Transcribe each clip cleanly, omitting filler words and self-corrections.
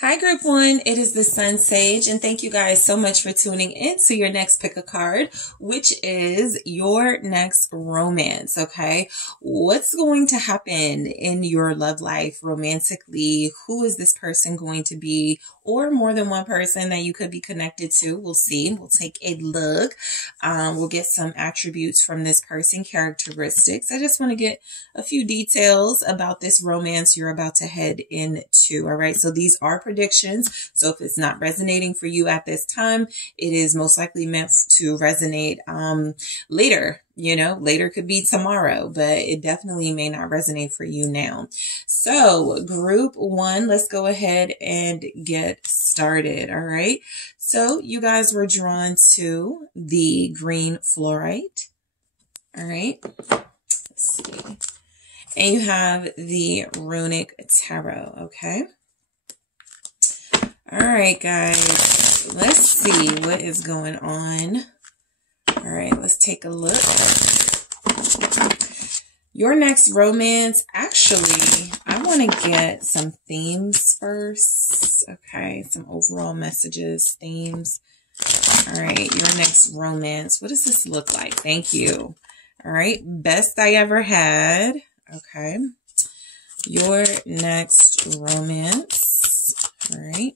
Hi, Group 1. It is the SunSage, and thank you guys so much for tuning in to your next pick a card, which is your next romance, okay? What's going to happen in your love life romantically? Who is this person going to be? Or more than one person that you could be connected to. We'll see. We'll take a look. We'll get some attributes from this person, characteristics. I just want to get a few details about this romance you're about to head into, all right? So these are predictions. So if it's not resonating for you at this time, it is most likely meant to resonate later. You know, later could be tomorrow, but it definitely may not resonate for you now. So Group 1, let's go ahead and get started. All right. So you guys were drawn to the green fluorite. All right. Let's see. And you have the runic tarot. Okay. All right, guys, let's see what is going on. All right, let's take a look. Your next romance, actually, I want to get some themes first. Okay, some overall messages, themes. All right, your next romance. What does this look like? Thank you. All right, best I ever had. Okay, your next romance. All right.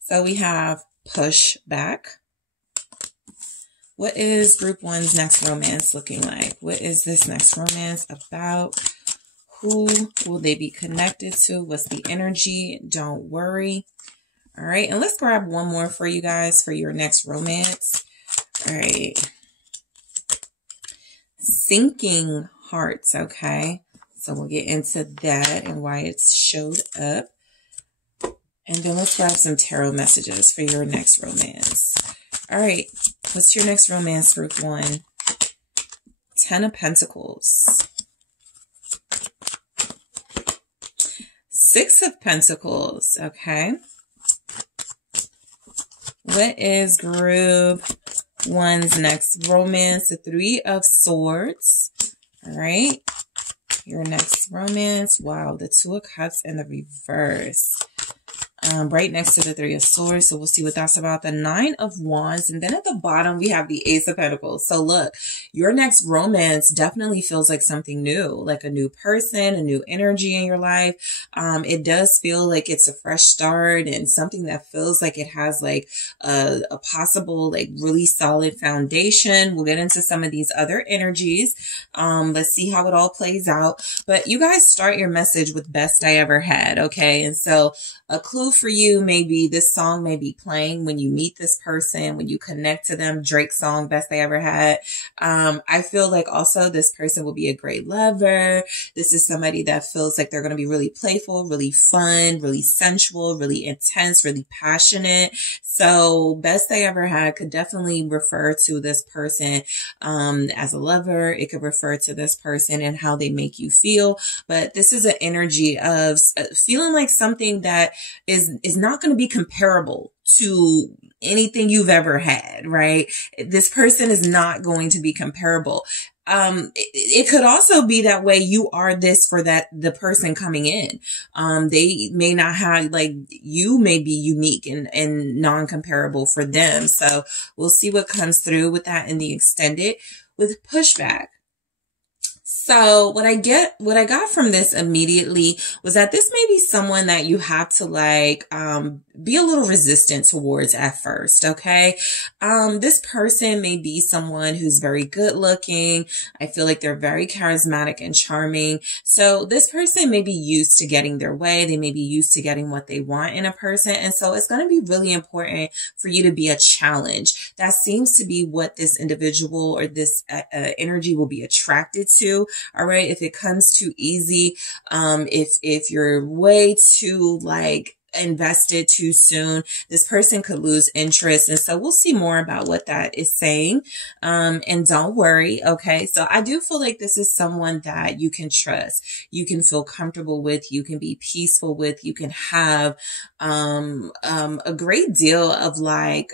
So we have pushback. What is Group 1's next romance looking like? What is this next romance about? Who will they be connected to? What's the energy? Don't worry. All right. And let's grab one more for you guys for your next romance. All right. Sinking hearts. Okay. So we'll get into that and why it's showed up. And then let's grab some tarot messages for your next romance. All right. What's your next romance, Group 1? 10 of Pentacles. 6 of Pentacles. Okay. What is Group 1's next romance? The 3 of Swords. All right. Your next romance. Wow. The 2 of Cups and the reverse. Right next to the 3 of Swords. So we'll see what that's about. The 9 of Wands. And then at the bottom, we have the Ace of Pentacles. So look, your next romance definitely feels like something new, like a new person, a new energy in your life. It does feel like it's a fresh start and something that feels like it has like a possible, like really solid foundation. We'll get into some of these other energies. Let's see how it all plays out. But you guys start your message with best I ever had. Okay. And so a clue for you, maybe this song may be playing when you meet this person, when you connect to them. Drake's song, Best They Ever Had. I feel like also this person will be a great lover. This is somebody that feels like they're going to be really playful, really fun, really sensual, really intense, really passionate. So Best They Ever Had could definitely refer to this person as a lover. It could refer to this person and how they make you feel. But this is an energy of feeling like something that is not going to be comparable to anything you've ever had, right? This person is not going to be comparable. It could also be that way you are this for the person coming in. They may not have, like, you may be unique and non-comparable for them. So we'll see what comes through with that in the extended with pushback. So what I got from this immediately was that this may be someone that you have to like, be a little resistant towards at first. Okay. This person may be someone who's very good looking. I feel like they're very charismatic and charming. So this person may be used to getting their way. They may be used to getting what they want in a person. And so it's going to be really important for you to be a challenge. That seems to be what this individual or this energy will be attracted to. All right. If it comes too easy, if you're way too like invested too soon, this person could lose interest. And so we'll see more about what that is saying. And don't worry. Okay. So I do feel like this is someone that you can trust, you can feel comfortable with, you can be peaceful with, you can have, a great deal of like,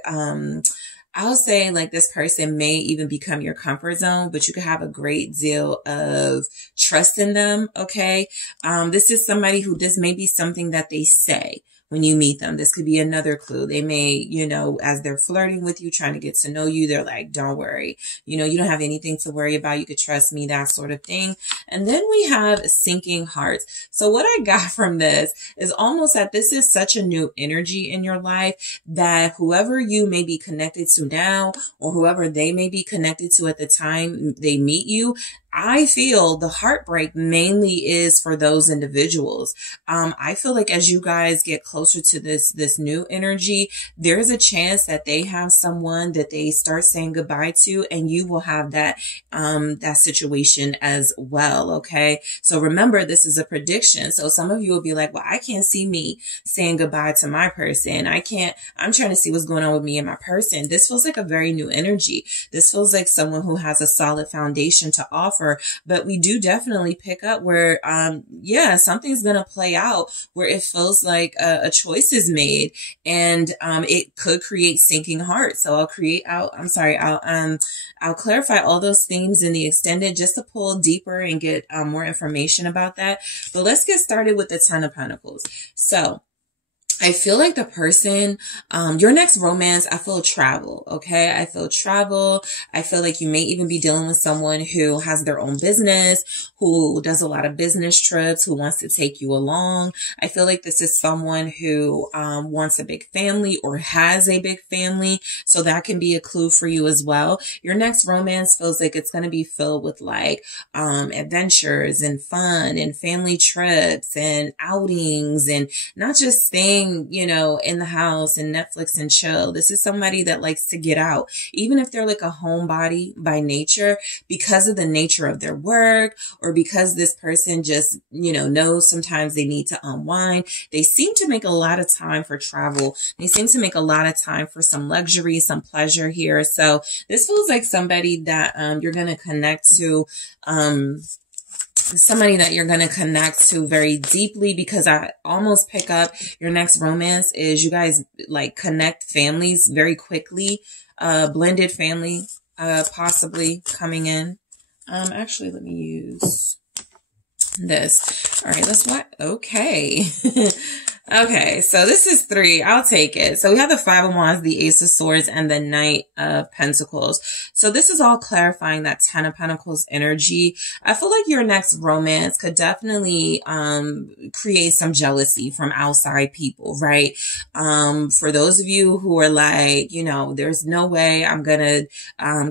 I'll say like this person may even become your comfort zone, but you can have a great deal of trust in them. Okay. This is somebody who, this may be something that they say when you meet them. This could be another clue. They may, you know, as they're flirting with you, trying to get to know you, they're like, don't worry. You know, you don't have anything to worry about. You could trust me, that sort of thing. And then we have sinking hearts. So what I got from this is almost that this is such a new energy in your life that whoever you may be connected to now, or whoever they may be connected to at the time they meet you, I feel the heartbreak mainly is for those individuals. I feel like as you guys get closer to this new energy, there's a chance that they have someone that they start saying goodbye to, and you will have that situation as well. Okay. So remember, this is a prediction. So some of you will be like, well, I can't see me saying goodbye to my person. I'm trying to see what's going on with me and my person. This feels like a very new energy. This feels like someone who has a solid foundation to offer. But we do definitely pick up where, something's going to play out where it feels like a choice is made, and it could create sinking hearts. So I'll clarify all those themes in the extended just to pull deeper and get more information about that. But let's get started with the Ten of Pentacles. So I feel like the person, your next romance, I feel travel. Okay. I feel travel. I feel like you may even be dealing with someone who has their own business, who does a lot of business trips, who wants to take you along. I feel like this is someone who, wants a big family or has a big family. So that can be a clue for you as well. Your next romance feels like it's going to be filled with like, adventures and fun and family trips and outings, and not just staying, you know, in the house and Netflix and chill. This is somebody that likes to get out, even if they're like a homebody by nature, because of the nature of their work, or because this person just, you know, knows sometimes they need to unwind. They seem to make a lot of time for travel. They seem to make a lot of time for some luxury, some pleasure here. So this feels like somebody that you're going to connect to, very deeply, because I almost pick up your next romance is you guys like connect families very quickly, blended family, possibly coming in. Actually, let me use this. All right, let's what? Okay. Okay, so this is 3. I'll take it. So we have the 5 of Wands, the Ace of Swords, and the Knight of Pentacles. So this is all clarifying that 10 of Pentacles energy. I feel like your next romance could definitely create some jealousy from outside people, right? For those of you who are like, you know, there's no way I'm gonna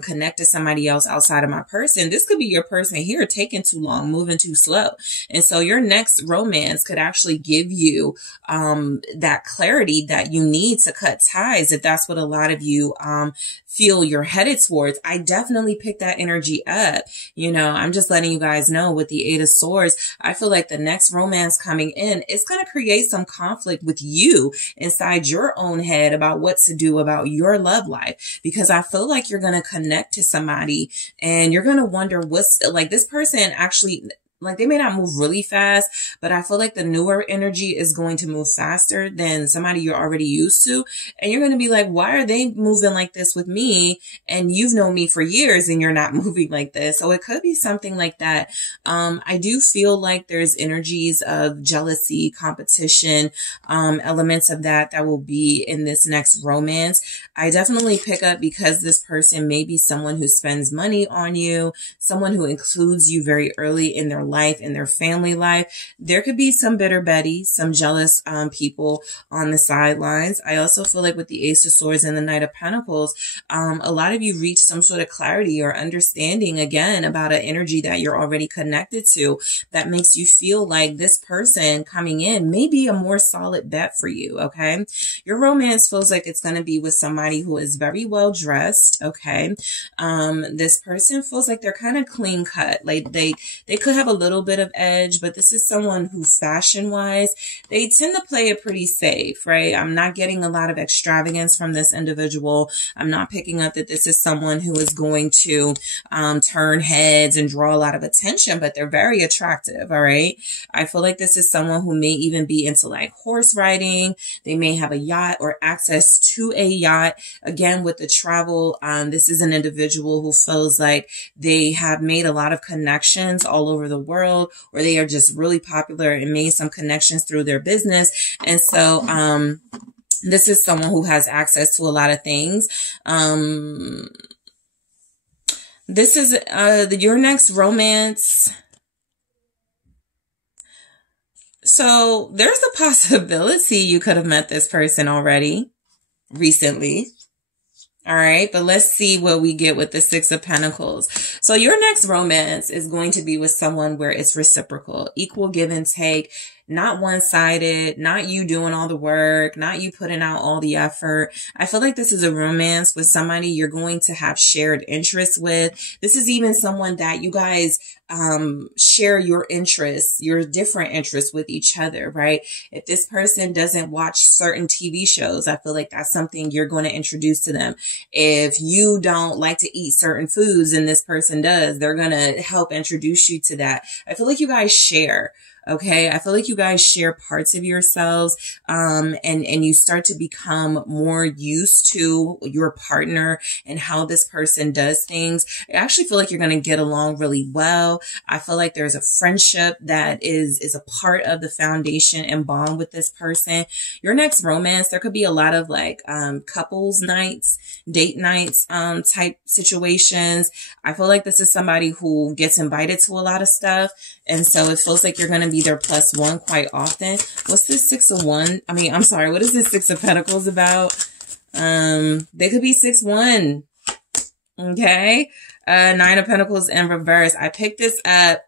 connect to somebody else outside of my person. This could be your person here taking too long, moving too slow. And so your next romance could actually give you that clarity that you need to cut ties, if that's what a lot of you feel you're headed towards. I definitely pick that energy up. You know, I'm just letting you guys know with the 8 of Swords, I feel like the next romance coming in, it's going to create some conflict with you inside your own head about what to do about your love life, because I feel like you're going to connect to somebody and you're going to wonder what's like this person actually. Like they may not move really fast, but I feel like the newer energy is going to move faster than somebody you're already used to. And you're going to be like, why are they moving like this with me? And you've known me for years and you're not moving like this. So it could be something like that. I do feel like there's energies of jealousy, competition, elements of that will be in this next romance. I definitely pick up because this person may be someone who spends money on you, someone who includes you very early in their life, in their family life. There could be some bitter Betty, some jealous people on the sidelines. I also feel like with the Ace of Swords and the Knight of Pentacles, a lot of you reach some sort of clarity or understanding again about an energy that you're already connected to that makes you feel like this person coming in may be a more solid bet for you. Okay. Your romance feels like it's going to be with somebody who is very well dressed. Okay. This person feels like they're kind of clean cut. Like they could have a little bit of edge, but this is someone who fashion wise, they tend to play it pretty safe, right? I'm not getting a lot of extravagance from this individual. I'm not picking up that this is someone who is going to turn heads and draw a lot of attention, but they're very attractive. All right. I feel like this is someone who may even be into like horse riding. They may have a yacht or access to a yacht. lot. Again, with the travel, this is an individual who feels like they have made a lot of connections all over the world, or they are just really popular and made some connections through their business. And so, this is someone who has access to a lot of things. This is your next romance. So there's a possibility you could have met this person already recently. All right, but let's see what we get with the Six of Pentacles. So your next romance is going to be with someone where it's reciprocal, equal give and take, not one-sided, not you doing all the work, not you putting out all the effort. I feel like this is a romance with somebody you're going to have shared interests with. This is even someone that you guys share your interests, your different interests with each other, right? If this person doesn't watch certain TV shows, I feel like that's something you're going to introduce to them. If you don't like to eat certain foods and this person does, they're going to help introduce you to that. I feel like you guys share. Okay. I feel like you guys share parts of yourselves, and you start to become more used to your partner and how this person does things. I actually feel like you're going to get along really well. I feel like there's a friendship that is a part of the foundation and bond with this person. Your next romance, there could be a lot of like, couples nights, date nights, type situations. I feel like this is somebody who gets invited to a lot of stuff. And so it feels like you're going to be their plus one quite often. What's this Six of One? I mean, I'm sorry. What is this Six of Pentacles about? They could be 6-1. Okay. Nine of Pentacles in reverse. I picked this up.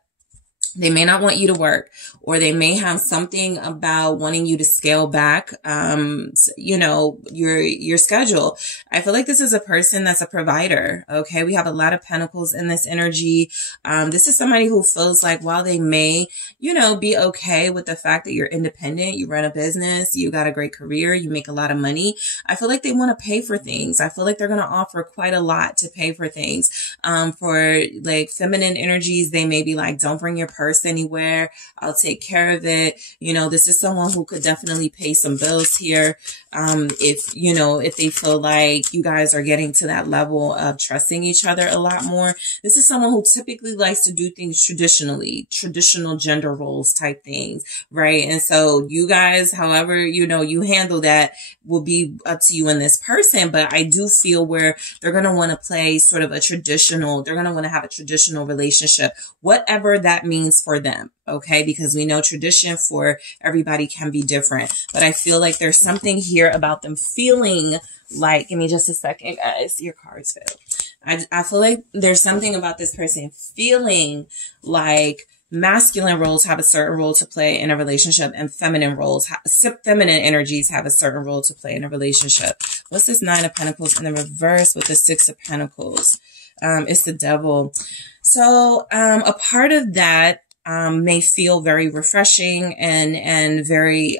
They may not want you to work, or they may have something about wanting you to scale back, you know, your schedule. I feel like this is a person that's a provider. Okay. We have a lot of pentacles in this energy. This is somebody who feels like while they may, you know, be okay with the fact that you're independent, you run a business, you got a great career, you make a lot of money. I feel like they want to pay for things. I feel like they're going to offer quite a lot to pay for things. For like feminine energies, they may be like, don't bring your purse anywhere. I'll take care of it. You know, this is someone who could definitely pay some bills here. If, you know, if they feel like you guys are getting to that level of trusting each other a lot more. This is someone who typically likes to do things traditionally, traditional gender roles type things, right? And so you guys, however, you know, you handle that will be up to you and this person. But I do feel where they're going to want to play sort of a traditional, they're going to want to have a traditional relationship, whatever that means for them. Okay. Because we know tradition for everybody can be different, but I feel like there's something here about them feeling like, give me just a second, guys, your cards failed. I feel like there's something about this person feeling like masculine roles have a certain role to play in a relationship, and feminine roles, feminine energies have a certain role to play in a relationship. What's this Nine of Pentacles in the reverse with the Six of Pentacles? It's the Devil. So, a part of that, may feel very refreshing and very,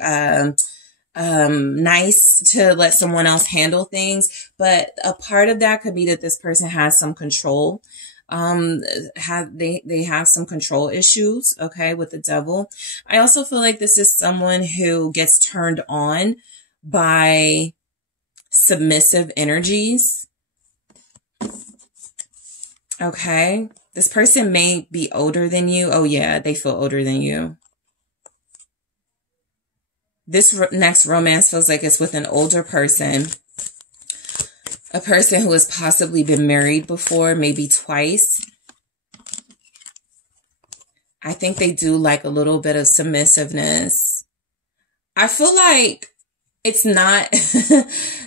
nice to let someone else handle things. But a part of that could be that this person has some control. They have some control issues. Okay. With the Devil. I also feel like this is someone who gets turned on by submissive energies. Okay. This person may be older than you. Oh yeah, they feel older than you. This next romance feels like it's with an older person. A person who has possibly been married before, maybe twice. I think they do like a little bit of submissiveness. I feel like it's not,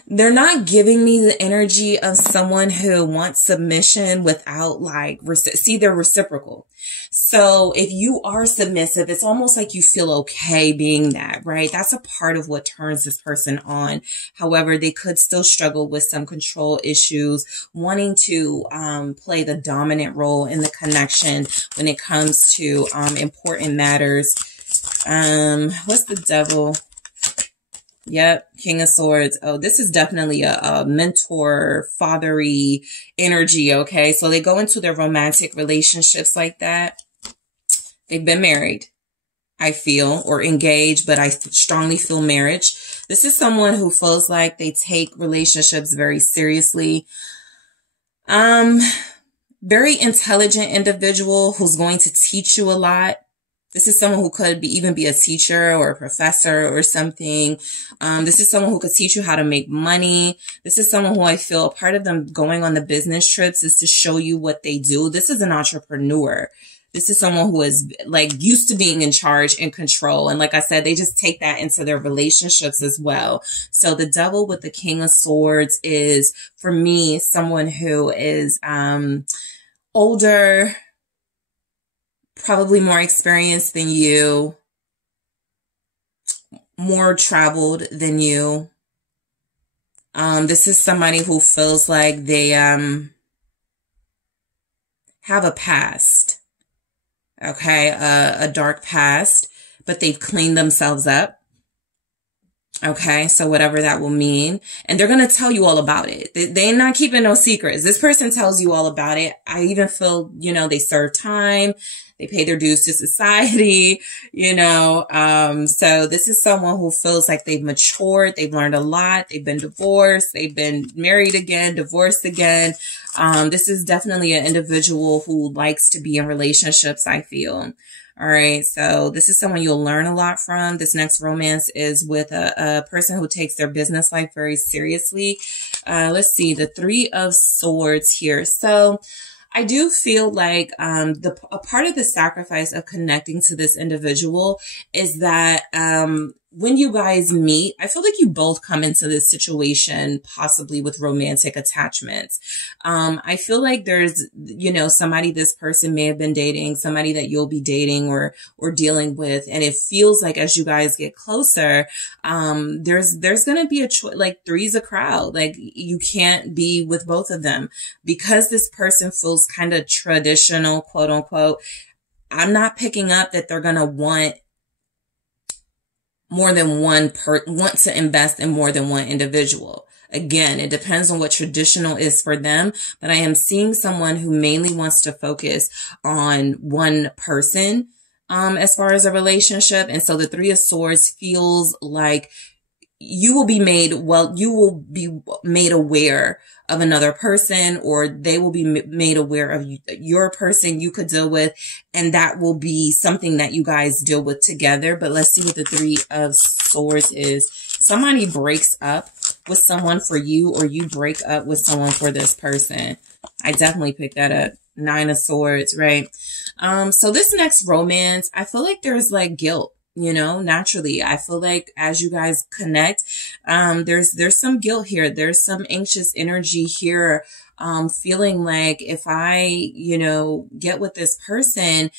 they're not giving me the energy of someone who wants submission without like, see, they're reciprocal. So if you are submissive, it's almost like you feel okay being that, right? That's a part of what turns this person on. However, they could still struggle with some control issues, wanting to play the dominant role in the connection when it comes to important matters. What's the Devil? Yep. King of Swords. Oh, this is definitely a mentor, fatherly energy. Okay. So they go into their romantic relationships like that. They've been married, I feel, or engaged, but I strongly feel marriage. This is someone who feels like they take relationships very seriously. Very intelligent individual who's going to teach you a lot. This is someone who could even be a teacher or a professor or something. This is someone who could teach you how to make money. This is someone who I feel a part of them going on the business trips is to show you what they do. This is an entrepreneur. This is someone who is like used to being in charge and control. And like I said, they just take that into their relationships as well. So the Devil with the King of Swords is, for me, someone who is older, probably more experienced than you, more traveled than you. This is somebody who feels like they have a past, okay, a dark past, but they've cleaned themselves up. Okay, so whatever that will mean. And they're going to tell you all about it. They're not keeping no secrets. This person tells you all about it. I even feel, you know, they serve time. They pay their dues to society, you know. So this is someone who feels like they've matured. They've learned a lot. They've been divorced. They've been married again, divorced again. This is definitely an individual who likes to be in relationships, I feel. All right. So this is someone you'll learn a lot from. This next romance is with a person who takes their business life very seriously. Let's see, the Three of Swords here. So I do feel like a part of the sacrifice of connecting to this individual is that when you guys meet, I feel like you both come into this situation possibly with romantic attachments. I feel like there's, you know, somebody this person may have been dating, somebody that you'll be dating or dealing with. And it feels like as you guys get closer, there's going to be a choice, like three's a crowd. Like you can't be with both of them because this person feels kind of traditional, quote unquote. I'm not picking up that they're going to want more than want to invest in more than one individual. Again, it depends on what traditional is for them, but I am seeing someone who mainly wants to focus on one person, as far as a relationship. And so the Three of Swords feels like you will be made aware of another person, or they will be made aware of your person you could deal with. And that will be something that you guys deal with together. But let's see what the Three of Swords is. Somebody breaks up with someone for you, or you break up with someone for this person. I definitely picked that up. Nine of Swords, right? So this next romance, I feel like there's like guilt. You know, naturally, I feel like as you guys connect, there's some guilt here. There's some anxious energy here. Feeling like if I, you know, get with this person,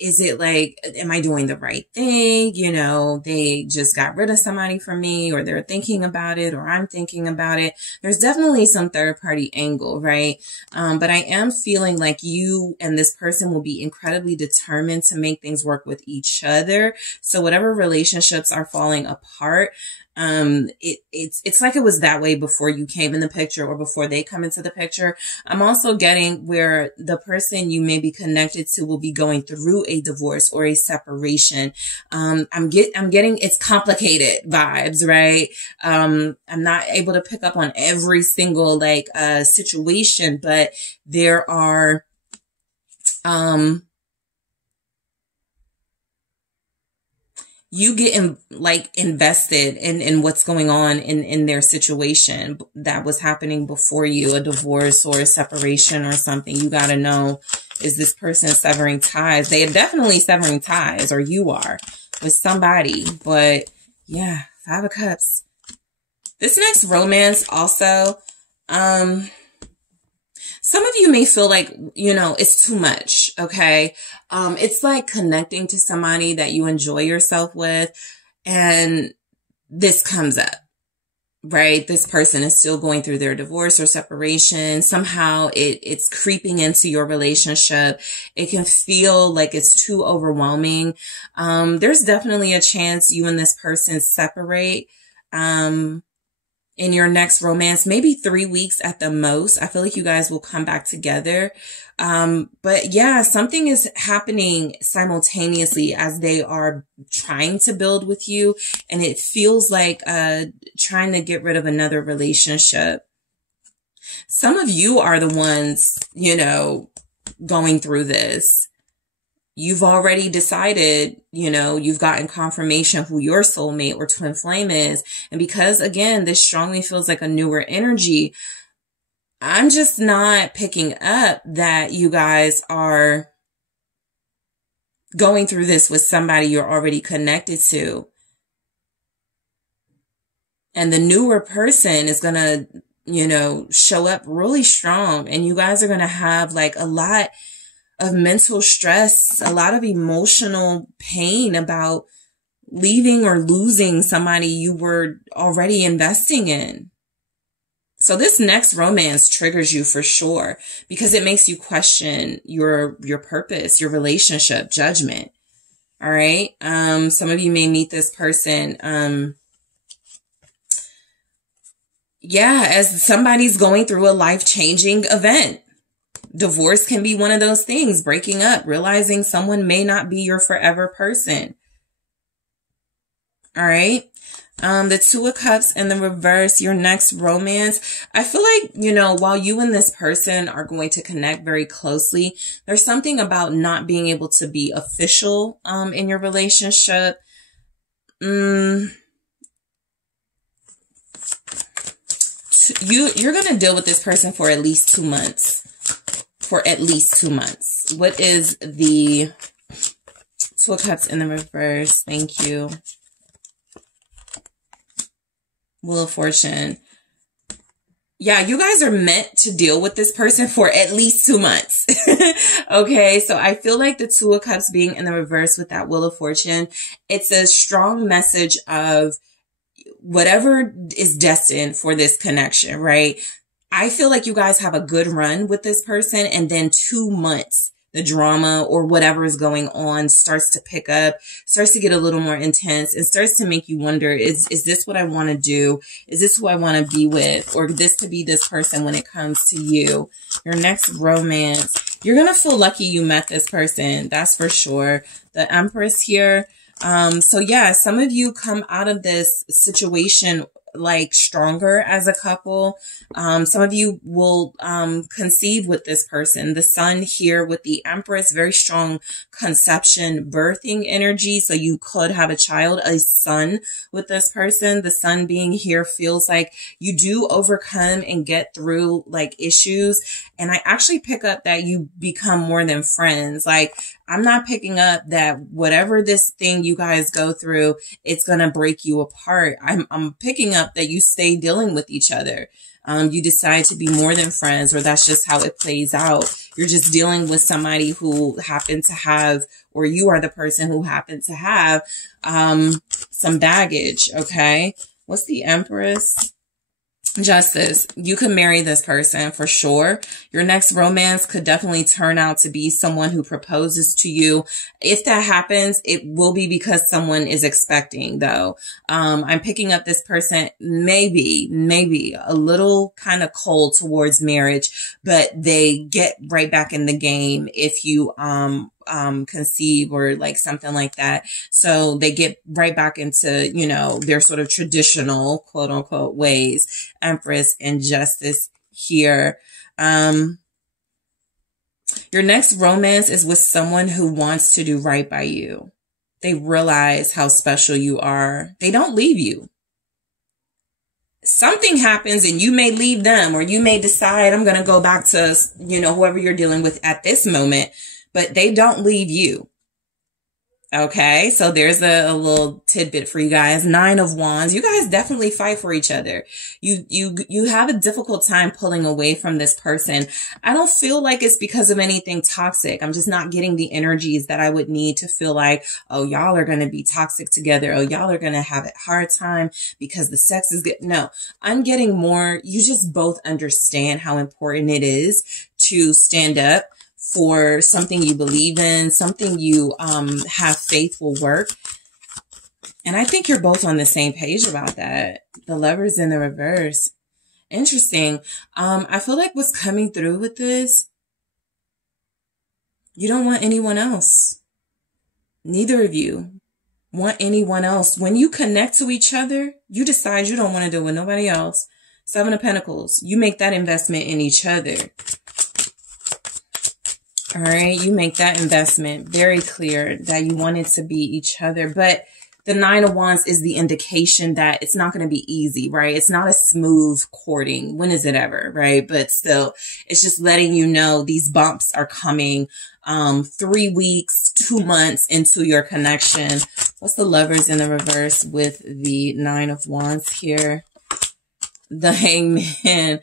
is it like, am I doing the right thing? You know, they just got rid of somebody from me, or they're thinking about it, or I'm thinking about it. There's definitely some third party angle, right? But I am feeling like you and this person will be incredibly determined to make things work with each other. So whatever relationships are falling apart, it's like it was that way before you came in the picture, or before they come into the picture. I'm also getting where the person you may be connected to will be going through a divorce or a separation. I'm getting it's complicated vibes, right? I'm not able to pick up on every single like situation, but there are you get invested in what's going on in their situation that was happening before you, a divorce or a separation or something. You got to know, is this person severing ties? They are definitely severing ties, or you are with somebody. But yeah, Five of Cups. This next romance also, some of you may feel like, you know, it's too much. Okay. It's like connecting to somebody that you enjoy yourself with, and this comes up, right? This person is still going through their divorce or separation. Somehow it's creeping into your relationship. It can feel like it's too overwhelming. There's definitely a chance you and this person separate. in your next romance, maybe 3 weeks at the most. I feel like you guys will come back together. But yeah, something is happening simultaneously as they are trying to build with you. And it feels like, trying to get rid of another relationship. Some of you are the ones, you know, going through this. You've already decided, you know, you've gotten confirmation who your soulmate or twin flame is. And because, again, this strongly feels like a newer energy, I'm just not picking up that you guys are going through this with somebody you're already connected to. And the newer person is going to, you know, show up really strong. And you guys are going to have like a lot of mental stress, a lot of emotional pain about leaving or losing somebody you were already investing in. So this next romance triggers you for sure because it makes you question your purpose, your relationship, judgment. All right. Some of you may meet this person, as somebody's going through a life-changing event. Divorce can be one of those things, breaking up, realizing someone may not be your forever person. All right. The Two of Cups in the reverse, your next romance. I feel like, you know, while you and this person are going to connect very closely, there's something about not being able to be official, in your relationship. You're going to deal with this person for at least 2 months. For at least 2 months. What is the Two of Cups in the reverse? Thank you. Wheel of Fortune. Yeah, you guys are meant to deal with this person for at least 2 months. Okay, so I feel like the Two of Cups being in the reverse with that Wheel of Fortune, it's a strong message of whatever is destined for this connection, right? I feel like you guys have a good run with this person, and then 2 months, the drama or whatever is going on starts to pick up, starts to get a little more intense, and starts to make you wonder, is this what I want to do? Is this who I want to be with? Or this could be this person when it comes to you. Your next romance, you're going to feel lucky you met this person. That's for sure. The Empress here. So yeah, some of you come out of this situation like stronger as a couple. Some of you will conceive with this person. The Sun here with the Empress, very strong conception, birthing energy. So you could have a child, a son with this person. The Sun being here feels like you do overcome and get through like issues. And I actually pick up that you become more than friends. Like, I'm not picking up that whatever this thing you guys go through, it's going to break you apart. I'm picking up that you stay dealing with each other. You decide to be more than friends, or that's just how it plays out. You're just dealing with somebody who happened to have, or you are the person who happened to have, some baggage. Okay. What's the Empress? Justice. You could marry this person for sure. Your next romance could definitely turn out to be someone who proposes to you. If that happens, it will be because someone is expecting, though. I'm picking up this person maybe a little kind of cold towards marriage, but they get right back in the game if you conceive or like something like that. So they get right back into, you know, their sort of traditional quote unquote ways. Empress and Justice here. Your next romance is with someone who wants to do right by you. They realize how special you are. They don't leave you. Something happens and you may leave them, or you may decide, I'm going to go back to, you know, whoever you're dealing with at this moment, but they don't leave you. Okay, so there's a little tidbit for you guys. 9 of Wands. You guys definitely fight for each other. You have a difficult time pulling away from this person. I don't feel like it's because of anything toxic. I'm just not getting the energies that I would need to feel like, oh, y'all are going to be toxic together. Oh, y'all are going to have a hard time because the sex is good. No, I'm getting more. You just both understand how important it is to stand up for something you believe in, something you have faith will work. And I think you're both on the same page about that. The Lovers in the reverse. Interesting. I feel like what's coming through with this, you don't want anyone else. Neither of you want anyone else. When you connect to each other, you decide you don't want to deal with nobody else. Seven of Pentacles. You make that investment in each other. All right. You make that investment very clear that you want it to be each other. But the Nine of Wands is the indication that it's not going to be easy, right? It's not a smooth courting. When is it ever, right? But still, it's just letting you know these bumps are coming 3 weeks, 2 months into your connection. What's the Lovers in the reverse with the Nine of Wands here? The Hangman.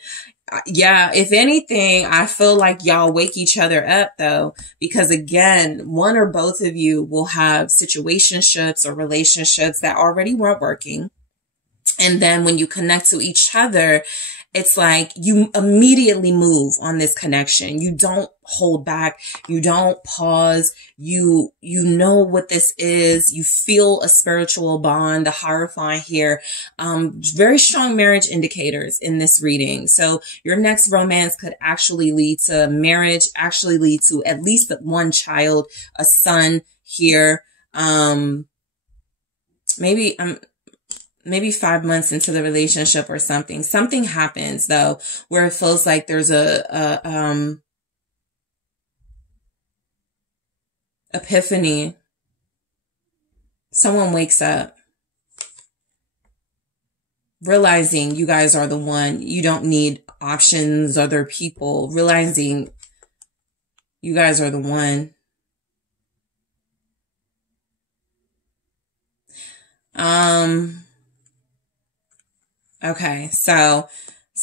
Yeah, if anything, I feel like y'all wake each other up though, because again, one or both of you will have situationships or relationships that already weren't working. And then when you connect to each other, it's like you immediately move on this connection. You don't hold back. You don't pause. You know what this is. You feel a spiritual bond, the Hierophant here. Very strong marriage indicators in this reading. So your next romance could actually lead to marriage, actually lead to at least one child, a son here. Maybe 5 months into the relationship or something. Something happens though, where it feels like there's a epiphany. Someone wakes up realizing you guys are the one. You don't need options, other people. Realizing you guys are the one. Okay, so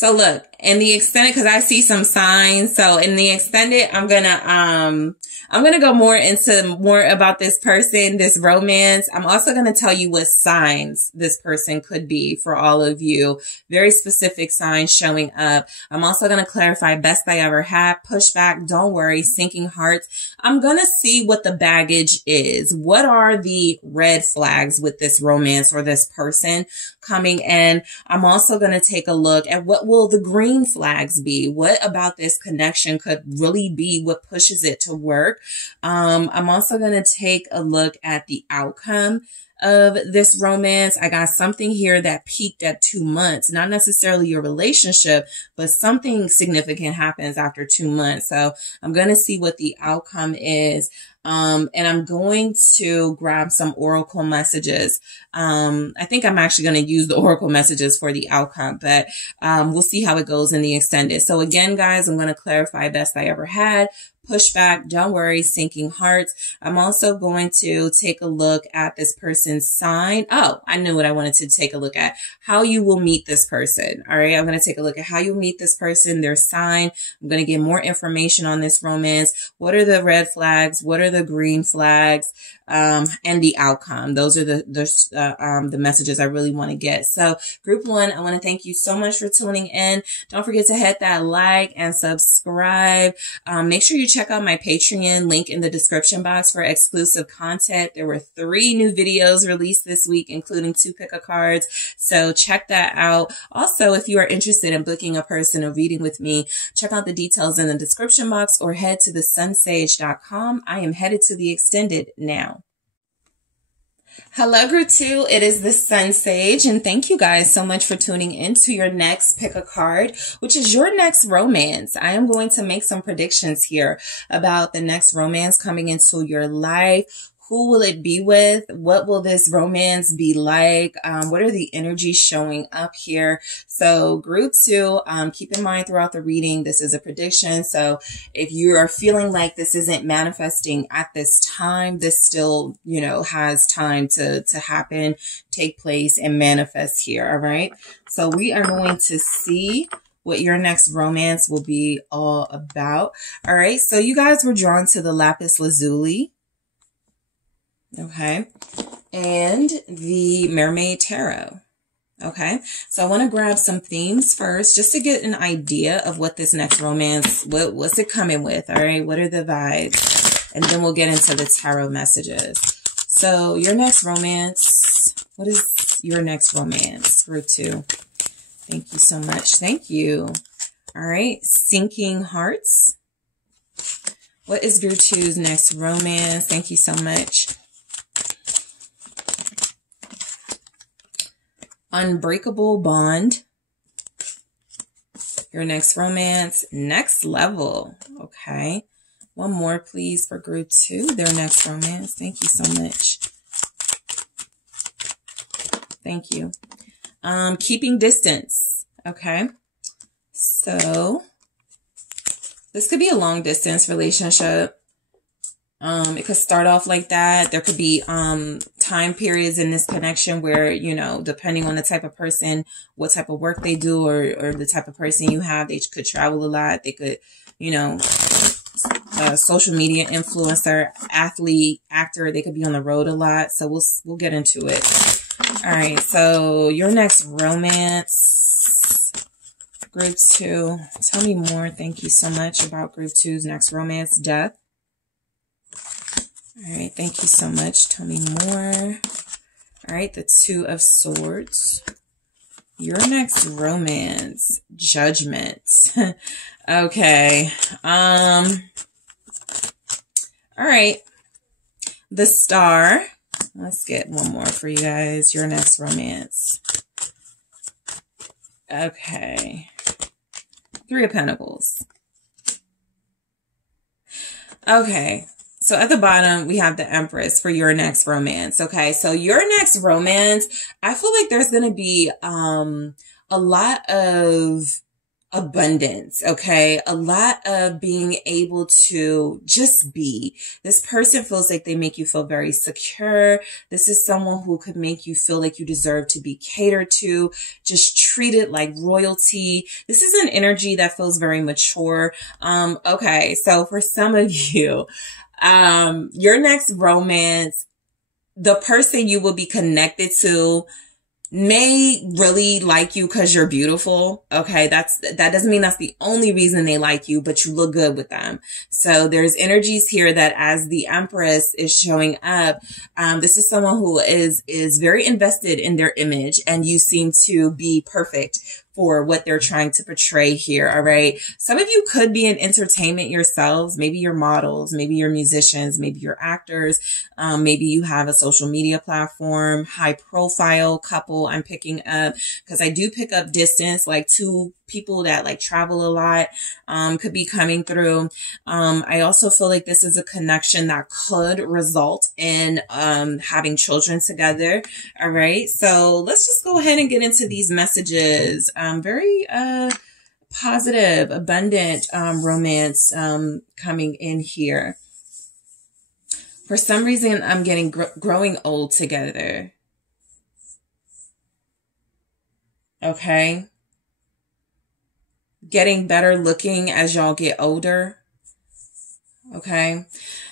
look, in the extended, because I see some signs. So in the extended, I'm gonna go more about this person, this romance. I'm also gonna tell you what signs this person could be for all of you. Very specific signs showing up. I'm also gonna clarify best I ever had, pushback, don't worry, sinking hearts. I'm gonna see what the baggage is. What are the red flags with this romance or this person coming in? I'm also gonna take a look at what will the green flags be. What about this connection could really be what pushes it to work? I'm also going to take a look at the outcome of this romance. I got something here that peaked at 2 months, not necessarily your relationship, but something significant happens after 2 months. So I'm going to see what the outcome is. And I'm going to grab some oracle messages. I think I'm actually going to use the oracle messages for the outcome, but we'll see how it goes in the extended. So again, guys, I'm going to clarify best I ever had, pushback, don't worry, sinking hearts. I'm also going to take a look at this person's sign. Oh, I knew what I wanted to take a look at. How you will meet this person. All right. I'm going to take a look at how you meet this person, their sign. I'm going to get more information on this romance. What are the red flags? What are the green flags? And the outcome. Those are the messages I really want to get. So group one, I want to thank you so much for tuning in. Don't forget to hit that like and subscribe. Make sure you check out my Patreon link in the description box for exclusive content. There were 3 new videos released this week, including 2 pick-a-cards. So check that out. Also, if you are interested in booking a personal reading with me, check out the details in the description box or head to TheSunSage.com. I am headed to the extended now. Hello, group 2. It is the SunSage, and thank you guys so much for tuning in to your next pick a card, which is your next romance. I am going to make some predictions here about the next romance coming into your life. Who will it be with? What will this romance be like? What are the energies showing up here? So group 2, keep in mind throughout the reading, this is a prediction. So if you are feeling like this isn't manifesting at this time, this still, has time to happen, take place, and manifest here. All right. So we are going to see what your next romance will be all about. All right. So you guys were drawn to the lapis lazuli. Okay. And the Mermaid Tarot. Okay. So I want to grab some themes first just to get an idea of what this next romance, what's it coming with? All right. What are the vibes? And then we'll get into the tarot messages. So your next romance What is your next romance? Group 2. Thank you so much. Thank you. All right. Sinking hearts. What is group 2's next romance? Thank you so much. Unbreakable bond. Your next romance. Next level. Okay. One more, please, for group 2. Their next romance. Thank you so much. Thank you. Keeping distance. Okay. So this could be a long distance relationship. It could start off like that. There could be time periods in this connection where, you know, depending on the type of person, what type of work they do, or the type of person you have, they could travel a lot. They could, you know, social media influencer, athlete, actor. They could be on the road a lot. So we'll get into it. All right. So your next romance, group 2. Tell me more. Thank you so much about group 2's next romance. Death. All right. Thank you so much. Tell me more. All right. The 2 of Swords. Your next romance. Judgment. Okay. All right. The Star. Let's get one more for you guys. Your next romance. Okay. 3 of Pentacles. Okay. So at the bottom, we have the Empress for your next romance. Okay. So your next romance, I feel like there's going to be a lot of abundance. Okay. A lot of being able to just be. This person feels like they make you feel very secure. This is someone who could make you feel like you deserve to be catered to, just treated like royalty. This is an energy that feels very mature. Okay. So for some of you, your next romance, the person you will be connected to may really like you because you're beautiful. Okay. That doesn't mean that's the only reason they like you, but you look good with them. So there's energies here that as the Empress is showing up, this is someone who is very invested in their image, and you seem to be perfect for what they're trying to portray here. All right. Some of you could be in entertainment yourselves. Maybe you're models, maybe you're musicians, maybe you're actors. Maybe you have a social media platform, high profile couple I'm picking up, because I do pick up distance, like 2 people that like travel a lot, could be coming through. I also feel like this is a connection that could result in, having children together. All right. So let's just go ahead and get into these messages. Very, positive, abundant, romance, coming in here. For some reason, I'm getting growing old together. Okay. Getting better looking as y'all get older. Okay.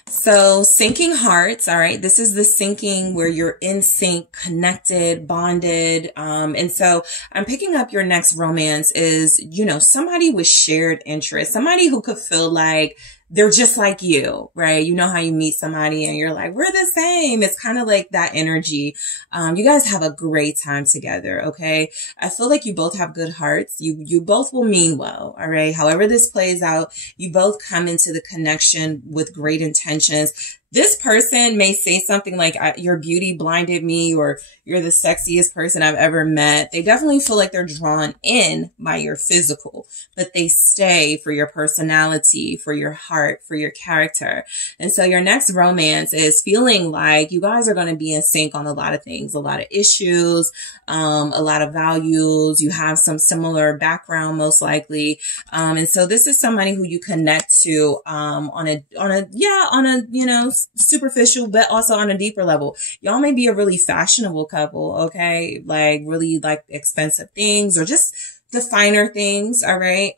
So sinking hearts. All right. This is the sinking where you're in sync, connected, bonded. And so I'm picking up your next romance is, you know, somebody with shared interest, somebody who could feel like they're just like you, right? You know how you meet somebody and you're like, we're the same. It's kind of like that energy. You guys have a great time together. Okay. I feel like you both have good hearts. You both will mean well. All right. However this plays out, you both come into the connection with great intentions. This person may say something like, your beauty blinded me, or you're the sexiest person I've ever met. They definitely feel like they're drawn in by your physical, but they stay for your personality, for your heart, for your character. And so your next romance is feeling like you guys are going to be in sync on a lot of things, a lot of issues, a lot of values. You have some similar background, most likely. And so this is somebody who you connect to, on a, you know, superficial, but also on a deeper level. Y'all may be a really fashionable couple. Okay. Like really like expensive things, or just the finer things. All right.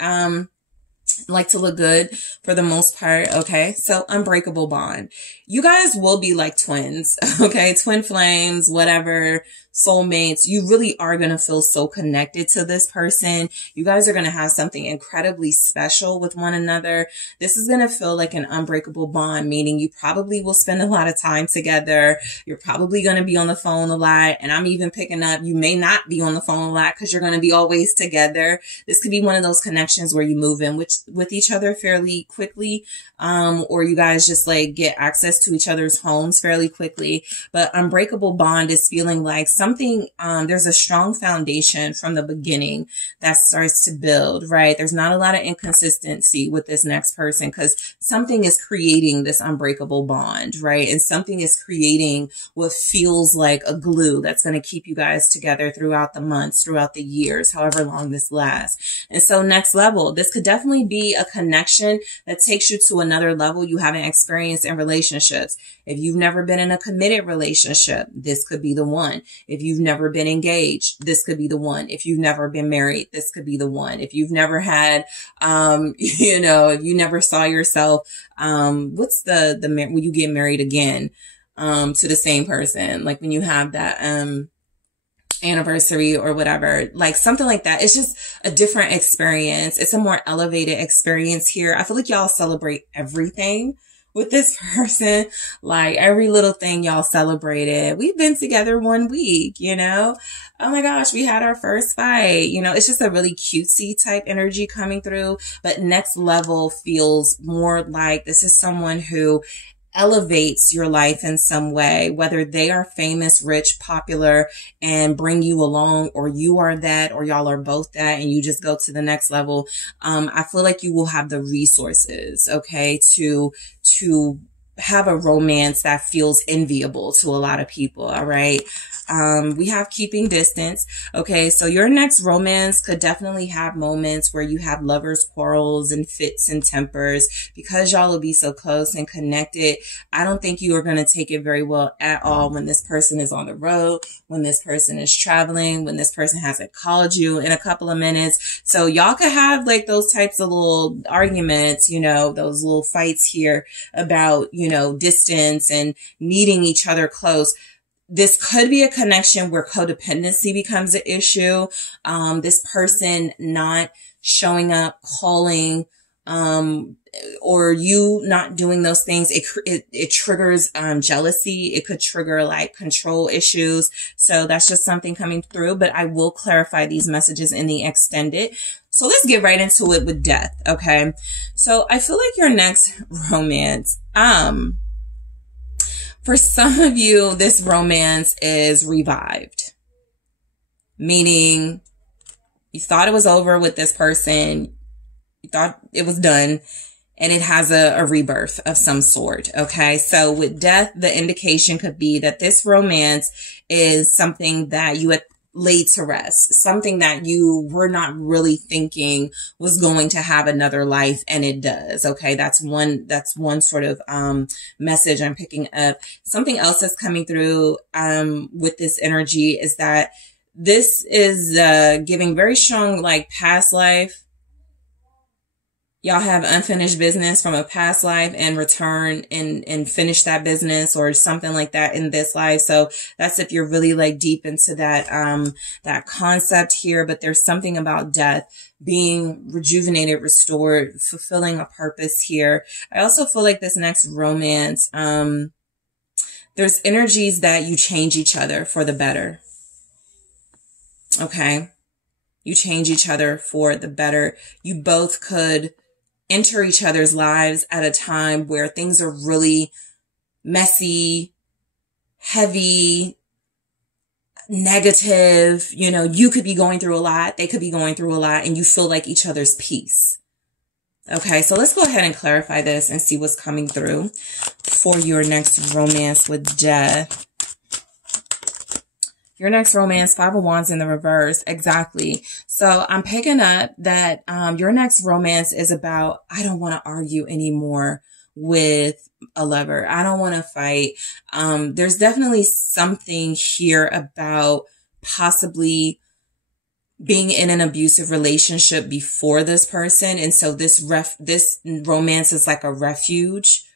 Like to look good for the most part. Okay. So unbreakable bond. You guys will be like twins. Okay. Twin flames, whatever. soulmates. You really are going to feel so connected to this person. You guys are going to have something incredibly special with one another. This is going to feel like an unbreakable bond, meaning you probably will spend a lot of time together. You're probably going to be on the phone a lot. And I'm even picking up, you may not be on the phone a lot because you're going to be always together. This could be one of those connections where you move in with each other fairly quickly. Or you guys just like get access to each other's homes fairly quickly. But unbreakable bond is feeling like something, there's a strong foundation from the beginning that starts to build, right? There's not a lot of inconsistency with this next person because something is creating this unbreakable bond, right? And something is creating what feels like a glue that's going to keep you guys together throughout the months, throughout the years, however long this lasts. And so next level, this could definitely be a connection that takes you to another level you haven't experienced in relationships. If you've never been in a committed relationship, this could be the one. If you've never been engaged, this could be the one. If you've never been married, this could be the one. If you've never had, if you never saw yourself, what's when you get married again, to the same person, like when you have that, anniversary or whatever, like something like that. It's just a different experience. It's a more elevated experience here. I feel like y'all celebrate everything with this person, like every little thing y'all celebrated. We've been together 1 week, oh my gosh, we had our first fight, it's just a really cutesy type energy coming through. But next level feels more like this is someone who elevates your life in some way, whether they are famous, rich, popular, and bring you along, or you are that, or y'all are both that, and you just go to the next level. I feel like you will have the resources, okay, to have a romance that feels enviable to a lot of people. All right. We have keeping distance. Okay. So your next romance could definitely have moments where you have lovers quarrels and fits and tempers because y'all will be so close and connected. I don't think you are going to take it very well at all when this person is on the road, when this person is traveling, when this person hasn't called you in a couple of minutes. So y'all could have like those types of little arguments, those little fights here about, distance and needing each other close. This could be a connection where codependency becomes an issue. This person not showing up, calling, or you not doing those things. It triggers, jealousy. It could trigger like control issues. So that's just something coming through, but I will clarify these messages in the extended. So let's get right into it with death. Okay. So I feel like your next romance, for some of you, this romance is revived, meaning you thought it was over with this person. You thought it was done, and it has a rebirth of some sort. Okay. So with death, the indication could be that this romance is something that you had laid to rest, something that you were not really thinking was going to have another life, and it does. Okay. That's one sort of, message I'm picking up. Something else that's coming through, with this energy is that this is, giving very strong, like past life. Y'all have unfinished business from a past life and return and finish that business or something like that in this life. So that's if you're really like deep into that, that concept here. But there's something about death being rejuvenated, restored, fulfilling a purpose here. I also feel like this next romance, there's energies that you change each other for the better. Okay. You change each other for the better. You both could enter each other's lives at a time where things are really messy, heavy, negative. You could be going through a lot. They could be going through a lot, and you feel like each other's peace. Okay. So let's go ahead and clarify this and see what's coming through for your next romance with death. Your next romance, 5 of Wands in the reverse. Exactly. So I'm picking up that your next romance is about, I don't want to argue anymore with a lover. I don't want to fight. There's definitely something here about possibly being in an abusive relationship before this person. And so this romance is like a refuge.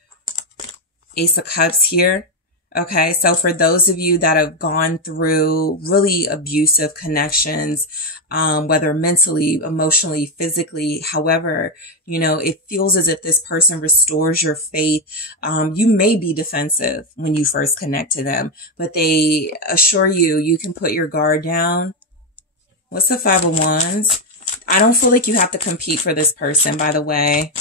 Ace of Cups here. Okay, so for those of you that have gone through really abusive connections, whether mentally, emotionally, physically, however, you know, it feels as if this person restores your faith. You may be defensive when you first connect to them, but they assure you, you can put your guard down. What's the Five of Wands? I don't feel like you have to compete for this person, by the way.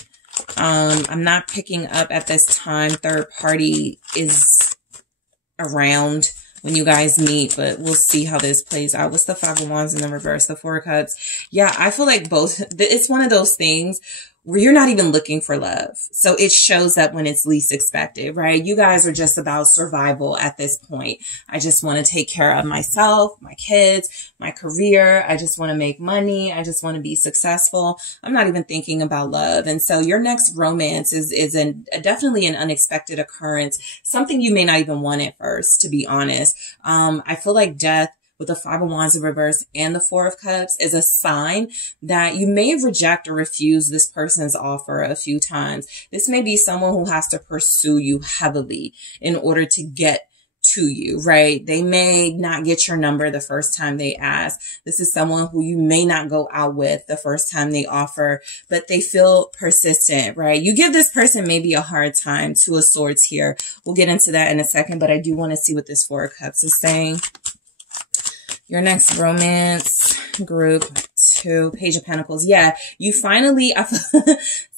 I'm not picking up at this time. Third party is around when you guys meet, but we'll see how this plays out. What's the Five of Wands in the reverse? The Four of Cups. Yeah, I feel like both, it's one of those things where you're not even looking for love. So it shows up when it's least expected, right? You guys are just about survival at this point. I just want to take care of myself, my kids, my career. I just want to make money. I just want to be successful. I'm not even thinking about love. And so your next romance is definitely an unexpected occurrence, something you may not even want at first, to be honest. I feel like death with the Five of Wands in reverse and the Four of Cups is a sign that you may reject or refuse this person's offer a few times. This may be someone who has to pursue you heavily in order to get to you, right? They may not get your number the first time they ask. This is someone who you may not go out with the first time they offer, but they feel persistent, right? You give this person maybe a hard time. Two of Swords here. We'll get into that in a second, but I do want to see what this Four of Cups is saying. Your next romance, group 2, Page of Pentacles. Yeah, you finally,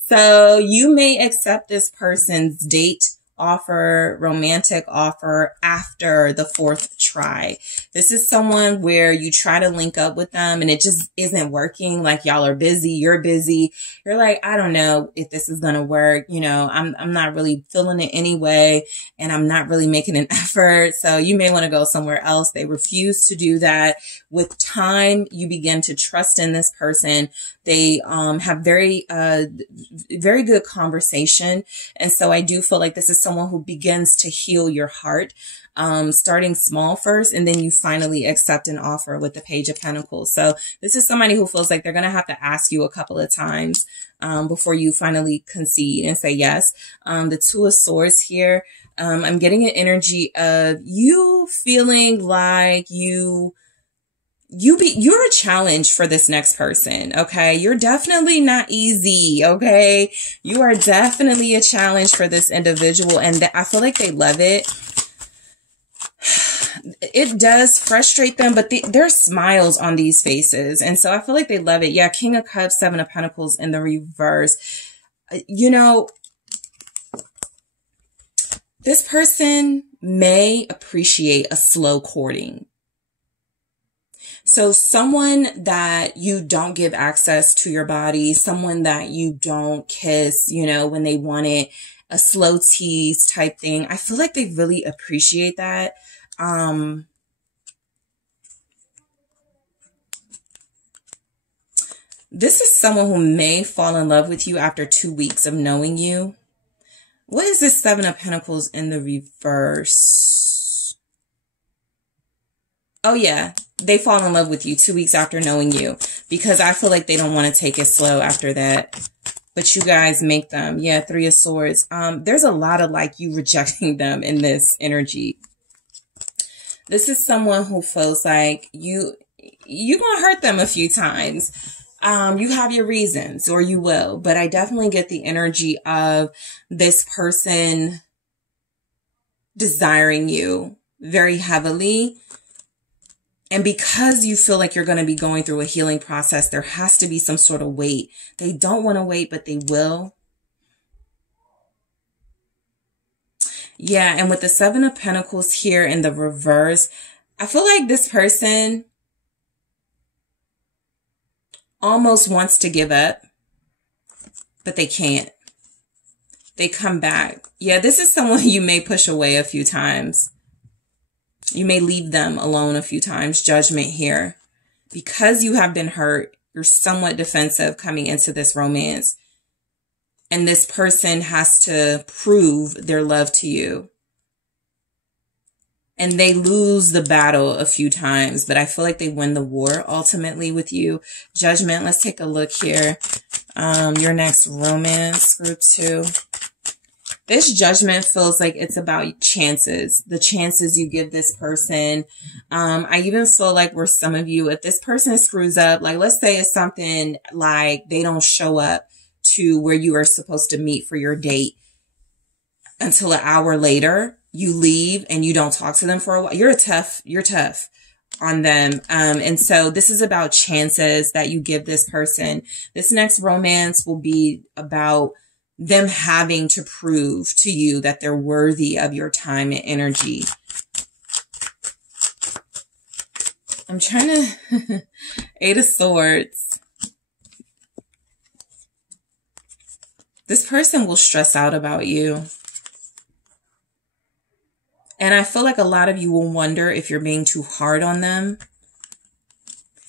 so you may accept this person's date offer, romantic offer after the 4th try. This is someone where you try to link up with them and it just isn't working. Like y'all are busy, you're busy. You're like, I don't know if this is going to work. You know, I'm not really feeling it anyway, and I'm not really making an effort. So you may want to go somewhere else. They refuse to do that. With time, you begin to trust in this person. They have very good conversation. And so I do feel like this is someone who begins to heal your heart, starting small first, and then you finally accept an offer with the Page of Pentacles. So this is somebody who feels like they're going to have to ask you a couple of times before you finally concede and say yes. The Two of Swords here, I'm getting an energy of you feeling like you're a challenge for this next person. Okay. You're definitely not easy. Okay. You are definitely a challenge for this individual. And I feel like they love it. It does frustrate them, but there's smiles on these faces. And so I feel like they love it. Yeah. King of Cups, Seven of Pentacles in the reverse. You know, this person may appreciate a slow courting. So someone that you don't give access to your body, someone that you don't kiss, you know, when they want it, a slow tease type thing. I feel like they really appreciate that. This is someone who may fall in love with you after 2 weeks of knowing you. What is this Seven of Pentacles in the reverse? Oh yeah, they fall in love with you 2 weeks after knowing you, because I feel like they don't want to take it slow after that. But you guys make them. Yeah, Three of Swords. There's a lot of like you rejecting them in this energy. This is someone who feels like you're going to hurt them a few times. You have your reasons, or you will, but I definitely get the energy of this person desiring you very heavily. And because you feel like you're going to be going through a healing process, there has to be some sort of wait. They don't want to wait, but they will. Yeah, and with the Seven of Pentacles here in the reverse, I feel like this person almost wants to give up, but they can't. They come back. Yeah, this is someone you may push away a few times. You may leave them alone a few times. Judgment here. Because you have been hurt, you're somewhat defensive coming into this romance. And this person has to prove their love to you. And they lose the battle a few times, but I feel like they win the war ultimately with you. Judgment. Let's take a look here. Your next romance, group 2. This Judgment feels like it's about chances, the chances you give this person. I even feel like where some of you, if this person screws up, like let's say it's something like they don't show up to where you are supposed to meet for your date until an hour later, you leave and you don't talk to them for a while. You're tough on them. And so this is about chances that you give this person. This next romance will be about them having to prove to you that they're worthy of your time and energy. I'm trying to, 8 of Swords. This person will stress out about you. And I feel like a lot of you will wonder if you're being too hard on them.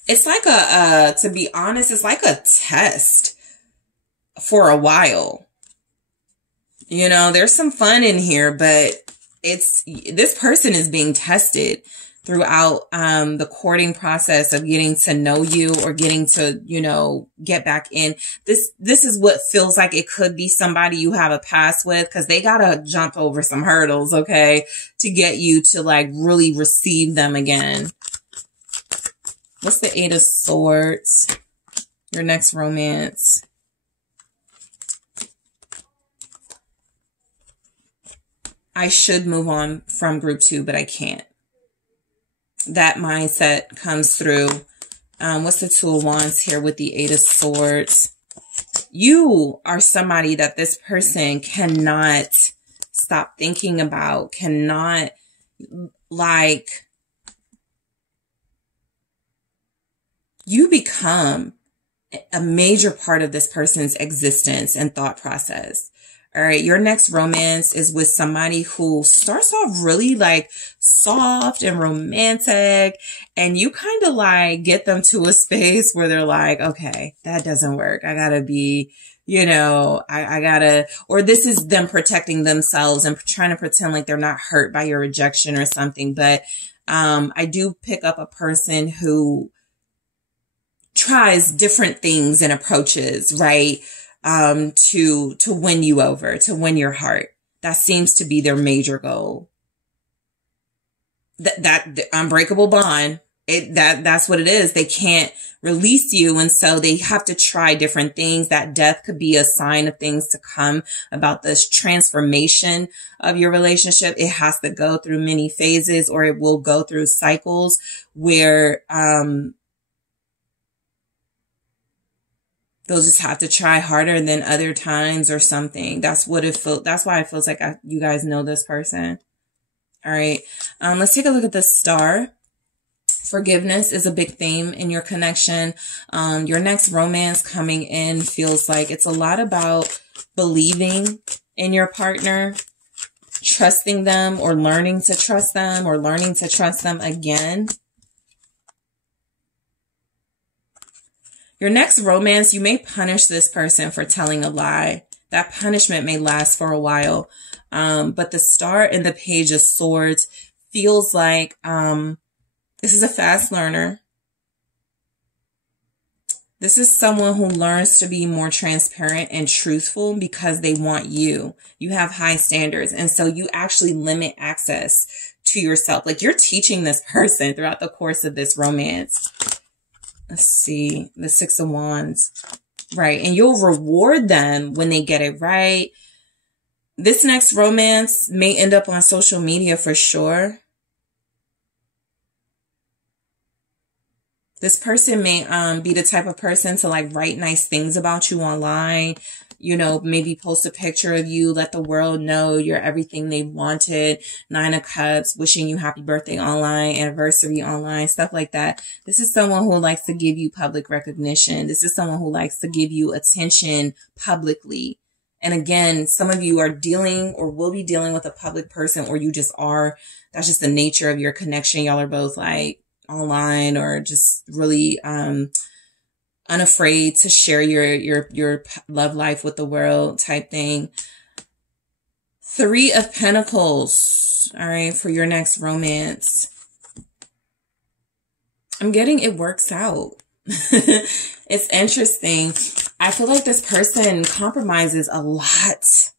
It's like to be honest, it's like a test for a while. You know, there's some fun in here, but this person is being tested throughout the courting process of getting to know you or getting to, you know, get back in. This is what feels like it could be somebody you have a past with, because they gotta jump over some hurdles, okay, to get you to like really receive them again. What's the 8 of Swords? Your next romance. I should move on from group 2, but I can't. That mindset comes through. What's the 2 of Wands here with the 8 of Swords? You are somebody that this person cannot stop thinking about, cannot, like, you become a major part of this person's existence and thought process. All right, your next romance is with somebody who starts off really like soft and romantic, and you kind of like get them to a space where they're like, okay, that doesn't work. I gotta be, you know, I gotta, or this is them protecting themselves and trying to pretend like they're not hurt by your rejection or something. But I do pick up a person who tries different things and approaches, right? To win you over, to win your heart. That seems to be their major goal. That unbreakable bond, that's what it is. They can't release you. And so they have to try different things. That death could be a sign of things to come about this transformation of your relationship. It has to go through many phases, or it will go through cycles where, they'll just have to try harder than other times or something. That's what it feels. That's why it feels like you guys know this person. All right. Let's take a look at the Star. Forgiveness is a big theme in your connection. Your next romance coming in feels like it's a lot about believing in your partner, trusting them, or learning to trust them, or learning to trust them again. Your next romance, you may punish this person for telling a lie. That punishment may last for a while. But the Star and the Page of Swords feels like this is a fast learner. This is someone who learns to be more transparent and truthful because they want you. You have high standards. And so you actually limit access to yourself. Like you're teaching this person throughout the course of this romance. Let's see, the 6 of Wands, right? And you'll reward them when they get it right. This next romance may end up on social media for sure. This person may be the type of person to like write nice things about you online. You know, maybe post a picture of you, let the world know you're everything they've wanted. 9 of Cups, wishing you happy birthday online, anniversary online, stuff like that. This is someone who likes to give you public recognition. This is someone who likes to give you attention publicly. And again, some of you are dealing or will be dealing with a public person, or you just are. That's just the nature of your connection. Y'all are both like online or just really, unafraid to share your love life with the world type thing. 3 of Pentacles. All right. For your next romance. I'm getting it works out. It's interesting. I feel like this person compromises a lot.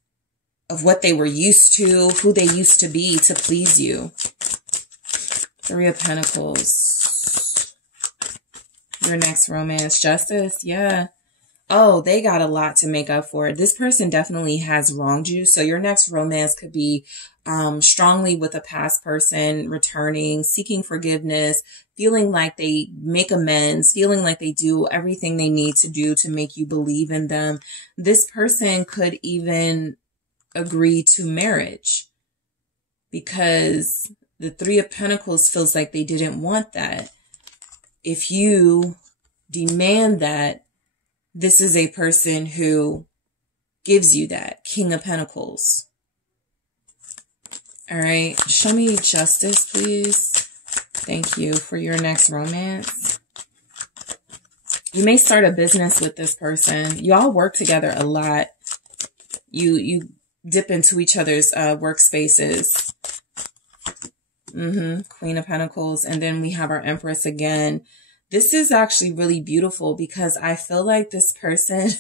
of what they were used to, who they used to be to please you. Three of Pentacles. Your next romance. Justice. Yeah. Oh, they got a lot to make up for. This person definitely has wronged you. So your next romance could be strongly with a past person, returning, seeking forgiveness, feeling like they make amends, feeling like they do everything they need to do to make you believe in them. This person could even agree to marriage because the Three of Pentacles feels like they didn't want that. If you demand that, this is a person who gives you that. King of Pentacles. All right. Show me justice, please. Thank you for your next romance. You may start a business with this person. You all work together a lot. You dip into each other's workspaces. Queen of Pentacles. And then we have our Empress again. This is actually really beautiful because I feel like this person,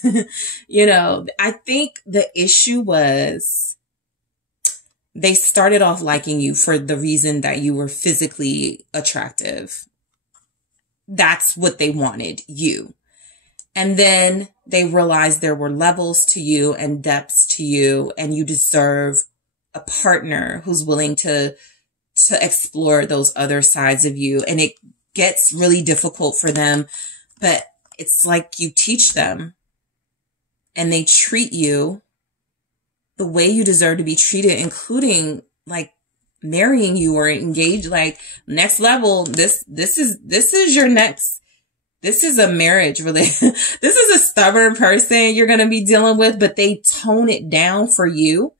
you know, I think the issue was they started off liking you for the reason that you were physically attractive. That's what they wanted, you. And then they realized there were levels to you and depths to you, and you deserve a partner who's willing to explore those other sides of you. And it gets really difficult for them, but it's like you teach them and they treat you the way you deserve to be treated, including like marrying you or engaged, like next level. This is your next, this is a marriage really. This is a stubborn person you're going to be dealing with, but they tone it down for you.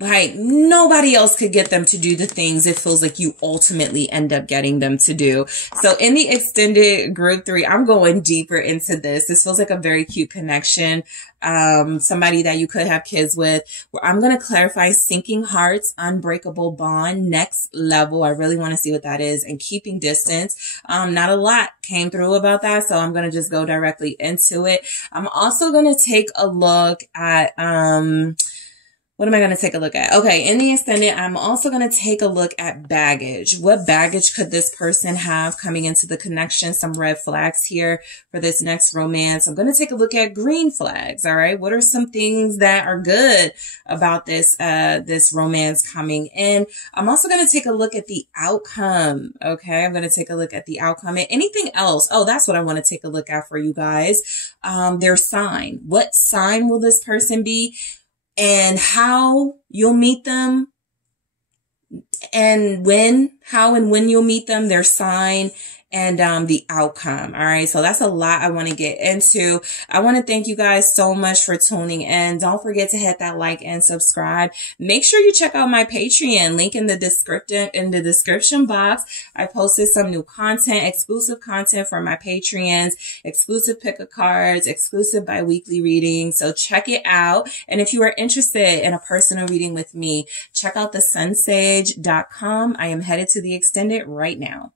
Like nobody else could get them to do the things it feels like you ultimately end up getting them to do. So in the extended group 3, I'm going deeper into this. This feels like a very cute connection. Somebody that you could have kids with. Where I'm going to clarify sinking hearts, unbreakable bond, next level. I really want to see what that is, and keeping distance. Not a lot came through about that, so I'm going to just go directly into it. I'm also going to take a look at, what am I going to take a look at? Okay, in the extended, I'm also going to take a look at baggage. What baggage could this person have coming into the connection? Some red flags here for this next romance. I'm going to take a look at green flags. All right. What are some things that are good about this romance coming in? I'm also going to take a look at the outcome. Okay. I'm going to take a look at the outcome and anything else. Oh, that's what I want to take a look at for you guys. Their sign. What sign will this person be? And how you'll meet them, and how and when you'll meet them, their sign, and the outcome. All right. So that's a lot I want to get into. I want to thank you guys so much for tuning in. Don't forget to hit that like and subscribe. Make sure you check out my Patreon. Link in the description box. I posted some new content, exclusive content for my Patreons, exclusive pick of cards, exclusive bi-weekly readings. So check it out. And if you are interested in a personal reading with me, check out TheSunSage.com. I am headed to the extended right now.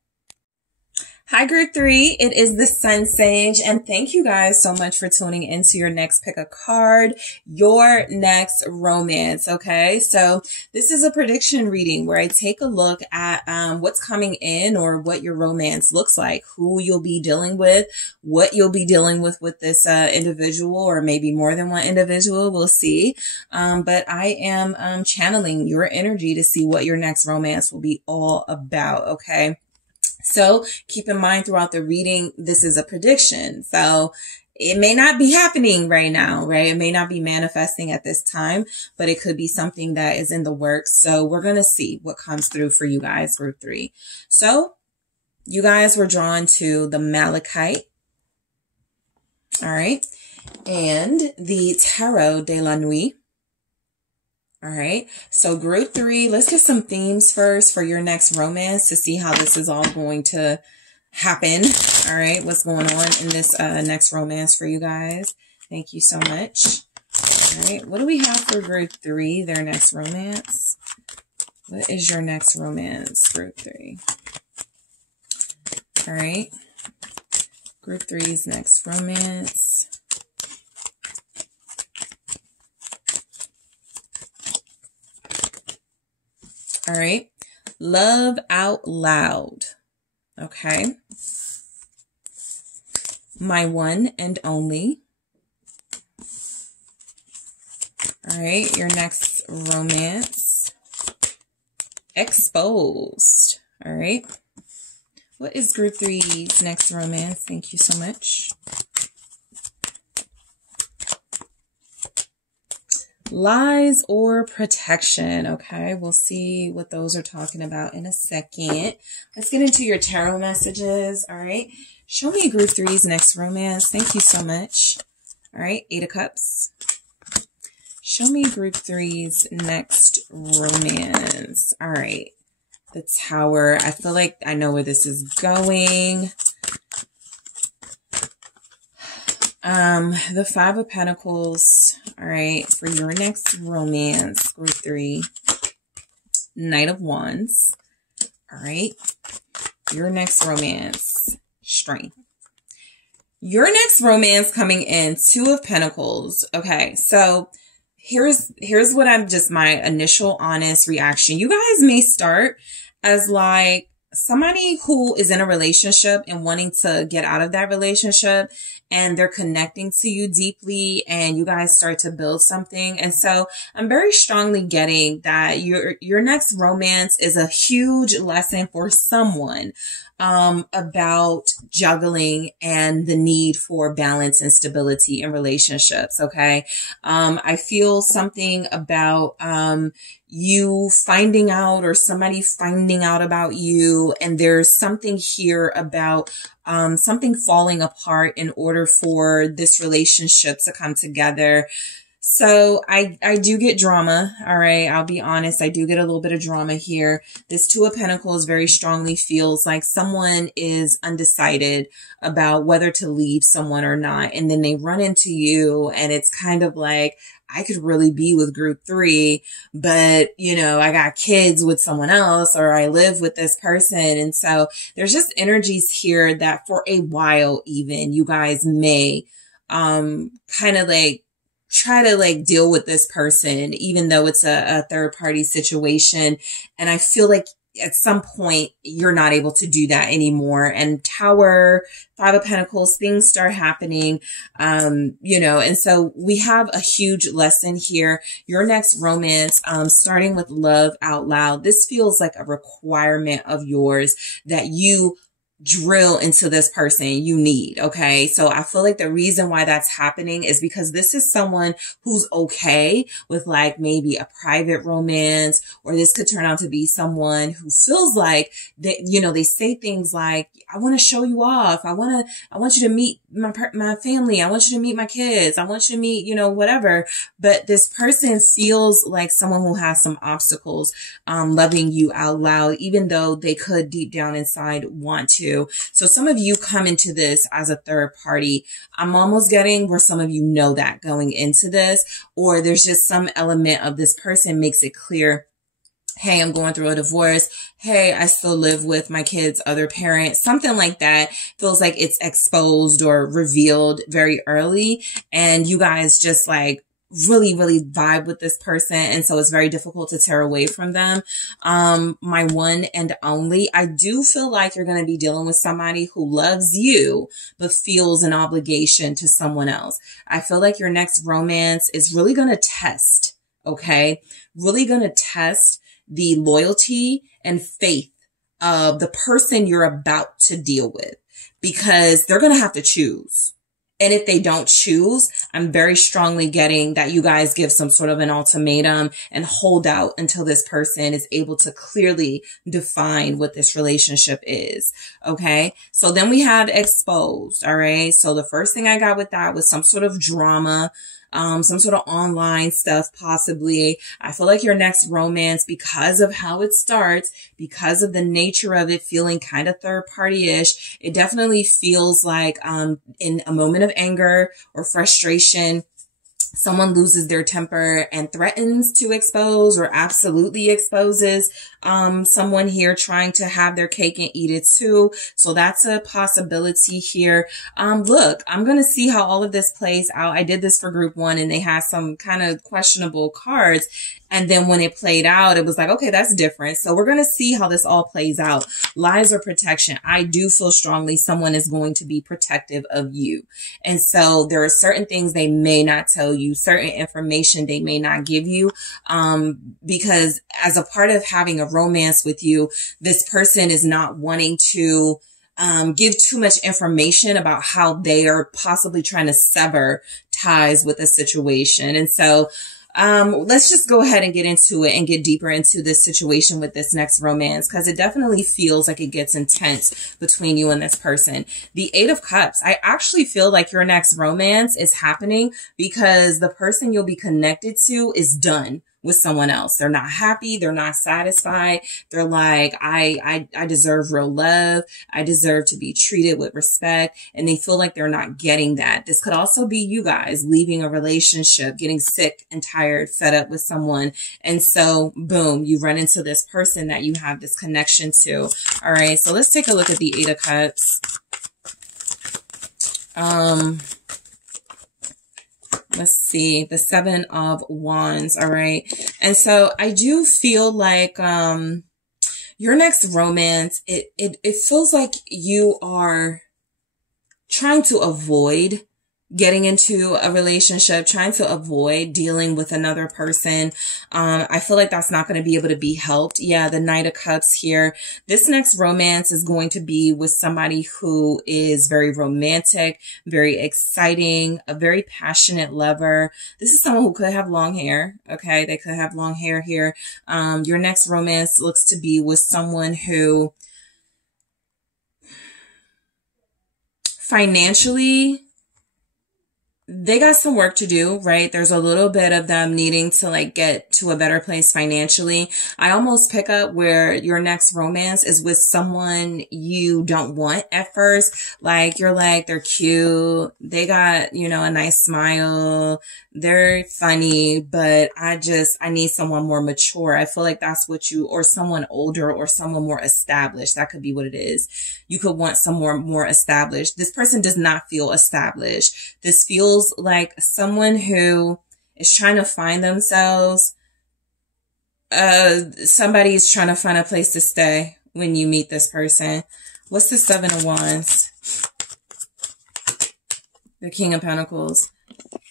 Hi, group 3. It is the SunSage, and thank you guys so much for tuning into your next pick a card, your next romance. Okay, so this is a prediction reading where I take a look at what's coming in or what your romance looks like, who you'll be dealing with, what you'll be dealing with this individual, or maybe more than one individual. We'll see. But I am channeling your energy to see what your next romance will be all about. Okay. So keep in mind throughout the reading, this is a prediction. So it may not be happening right now, right? It may not be manifesting at this time, but it could be something that is in the works. So we're going to see what comes through for you guys, group 3. So you guys were drawn to the Malachite. All right. And the Tarot de la Nuit. All right. So group 3, let's get some themes first for your next romance to see how this is all going to happen. All right. What's going on in this next romance for you guys? Thank you so much. All right. What do we have for group 3, their next romance? What is your next romance, group 3? All right. Group 3's next romance. All right. Love out loud. Okay. My one and only. All right. Your next romance. Exposed. All right. What is group 3's next romance? Thank you so much. Lies or protection. Okay, we'll see what those are talking about in a second. Let's get into your tarot messages. All right. Show me group 3's next romance. Thank you so much. All right. 8 of Cups. Show me group 3's next romance. All right. The Tower. I feel like I know where this is going. The 5 of Pentacles. All right. For your next romance, group 3. Knight of Wands. All right. Your next romance, strength. Your next romance coming in, 2 of Pentacles. Okay. So here's what I'm just my initial honest reaction. You guys may start as like somebody who is in a relationship and wanting to get out of that relationship, and they're connecting to you deeply and you guys start to build something. And so I'm very strongly getting that your next romance is a huge lesson for someone about juggling and the need for balance and stability in relationships. Okay. I feel something about you finding out, or somebody finding out about you, and there's something here about something falling apart in order for this relationship to come together. So I do get drama. All right. I'll be honest. I do get a little bit of drama here. This 2 of Pentacles very strongly feels like someone is undecided about whether to leave someone or not. And then they run into you, and it's kind of like, I could really be with group 3, but you know, I got kids with someone else, or I live with this person. And so there's just energies here that for a while, even you guys may, kind of like try to like deal with this person, even though it's a third party situation. And I feel like at some point you're not able to do that anymore. And Tower, 5 of Pentacles, things start happening, you know, and so we have a huge lesson here. Your next romance, starting with love out loud. This feels like a requirement of yours that you drill into this person you need. Okay. So I feel like the reason why that's happening is because this is someone who's okay with like maybe a private romance, or this could turn out to be someone who feels like that, you know, they say things like, I want to show you off. I want you to meet my family. I want you to meet my kids. I want you to meet, you know, whatever. But this person feels like someone who has some obstacles, loving you out loud, even though they could deep down inside want to. So some of you come into this as a third party. I'm almost getting where some of you know that going into this, or there's just some element of this person makes it clear, hey, I'm going through a divorce. Hey, I still live with my kid's other parent. Something like that feels like it's exposed or revealed very early. And you guys just like really, really vibe with this person. And so it's very difficult to tear away from them. My one and only, I do feel like you're going to be dealing with somebody who loves you, but feels an obligation to someone else. I feel like your next romance is really going to test, okay? Really going to test the loyalty and faith of the person you're about to deal with, because they're going to have to choose. And if they don't choose, I'm very strongly getting that you guys give some sort of an ultimatum and hold out until this person is able to clearly define what this relationship is. Okay. So then we have exposed. All right. So the first thing I got with that was some sort of drama, some sort of online stuff, possibly. I feel like your next romance, because of how it starts, because of the nature of it feeling kind of third party-ish, it definitely feels like, in a moment of anger or frustration, someone loses their temper and threatens to expose or absolutely exposes someone here trying to have their cake and eat it too. So that's a possibility here. Look, I'm going to see how all of this plays out. I did this for group 1 and they had some kind of questionable cards. And then when it played out, it was like, okay, that's different. So we're going to see how this all plays out. Lies or protection. I do feel strongly someone is going to be protective of you. And so there are certain things they may not tell you, certain information they may not give you, because as a part of having a romance with you, this person is not wanting to give too much information about how they are possibly trying to sever ties with a situation. And so let's just go ahead and get into it and get deeper into this situation with this next romance, because it definitely feels like it gets intense between you and this person. The 8 of Cups. I actually feel like your next romance is happening because the person you'll be connected to is done with someone else. They're not happy. They're not satisfied. They're like, I deserve real love. I deserve to be treated with respect. And they feel like they're not getting that. This could also be you guys leaving a relationship, getting sick and tired, fed up with someone. And so boom, you run into this person that you have this connection to. All right. So let's take a look at the 8 of Cups. Let's see, the 7 of Wands. All right. And so I do feel like, your next romance, it feels like you are trying to avoid getting into a relationship, trying to avoid dealing with another person. I feel like that's not going to be able to be helped. Yeah, the Knight of Cups here. This next romance is going to be with somebody who is very romantic, very exciting, a very passionate lover. This is someone who could have long hair. Okay, they could have long hair here. Your next romance looks to be with someone who financially, they got some work to do, right? There's a little bit of them needing to like get to a better place financially. I almost pick up where your next romance is with someone you don't want at first. Like you're like, they're cute. They got, you know, a nice smile. They're funny, but I need someone more mature. I feel like that's what you, or someone older or someone more established. That could be what it is. You could want someone more established. This person does not feel established. This feels like someone who is trying to find themselves. Somebody is trying to find a place to stay when you meet this person. What's the 7 of Wands? The King of Pentacles.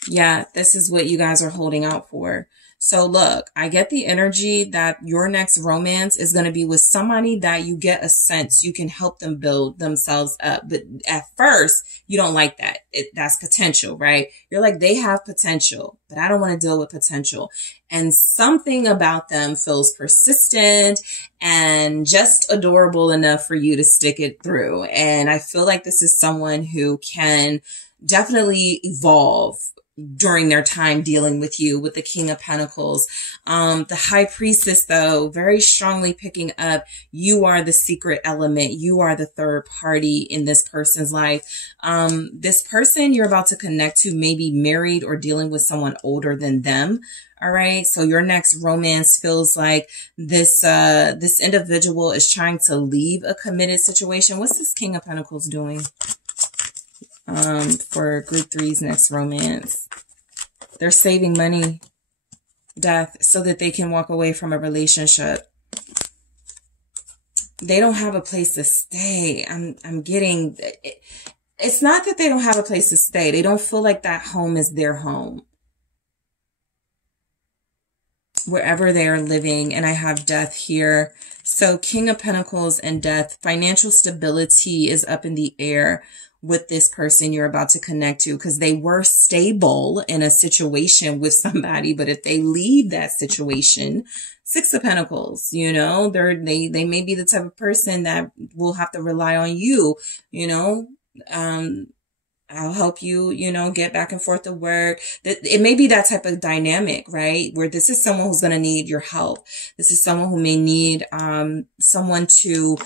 Yeah, this is what you guys are holding out for. So look, I get the energy that your next romance is going to be with somebody that you get a sense you can help them build themselves up. But at first, you don't like that. That's potential, right? You're like, they have potential, but I don't want to deal with potential. And something about them feels persistent and just adorable enough for you to stick it through. And I feel like this is someone who can definitely evolve during their time dealing with you, with the King of Pentacles. The High Priestess, though, very strongly picking up, you are the secret element. You are the third party in this person's life. This person you're about to connect to may be married or dealing with someone older than them. All right. So your next romance feels like this individual is trying to leave a committed situation. What's this King of Pentacles doing? For group 3's next romance. They're saving money, death, so that they can walk away from a relationship. They don't have a place to stay. I'm getting, it's not that they don't have a place to stay. They don't feel like that home is their home. Wherever they are living, and I have death here. So King of Pentacles and death, financial stability is up in the air with this person you're about to connect to, because they were stable in a situation with somebody. But if they leave that situation, 6 of Pentacles, you know, they may be the type of person that will have to rely on you, you know, I'll help you, you know, get back and forth to work. It may be that type of dynamic, right? Where this is someone who's going to need your help. This is someone who may need, someone to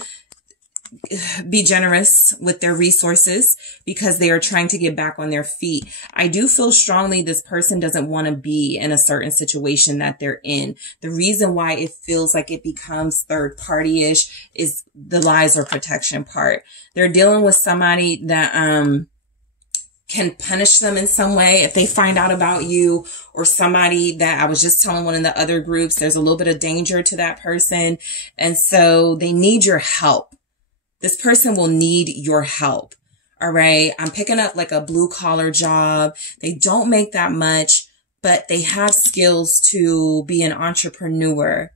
be generous with their resources because they are trying to get back on their feet. I do feel strongly this person doesn't want to be in a certain situation that they're in. The reason why it feels like it becomes third party-ish is the lies or protection part. They're dealing with somebody that can punish them in some way if they find out about you, or somebody that I was just telling one of the other groups, there's a little bit of danger to that person. And so they need your help. This person will need your help. All right. I'm picking up like a blue collar job. They don't make that much, but they have skills to be an entrepreneur.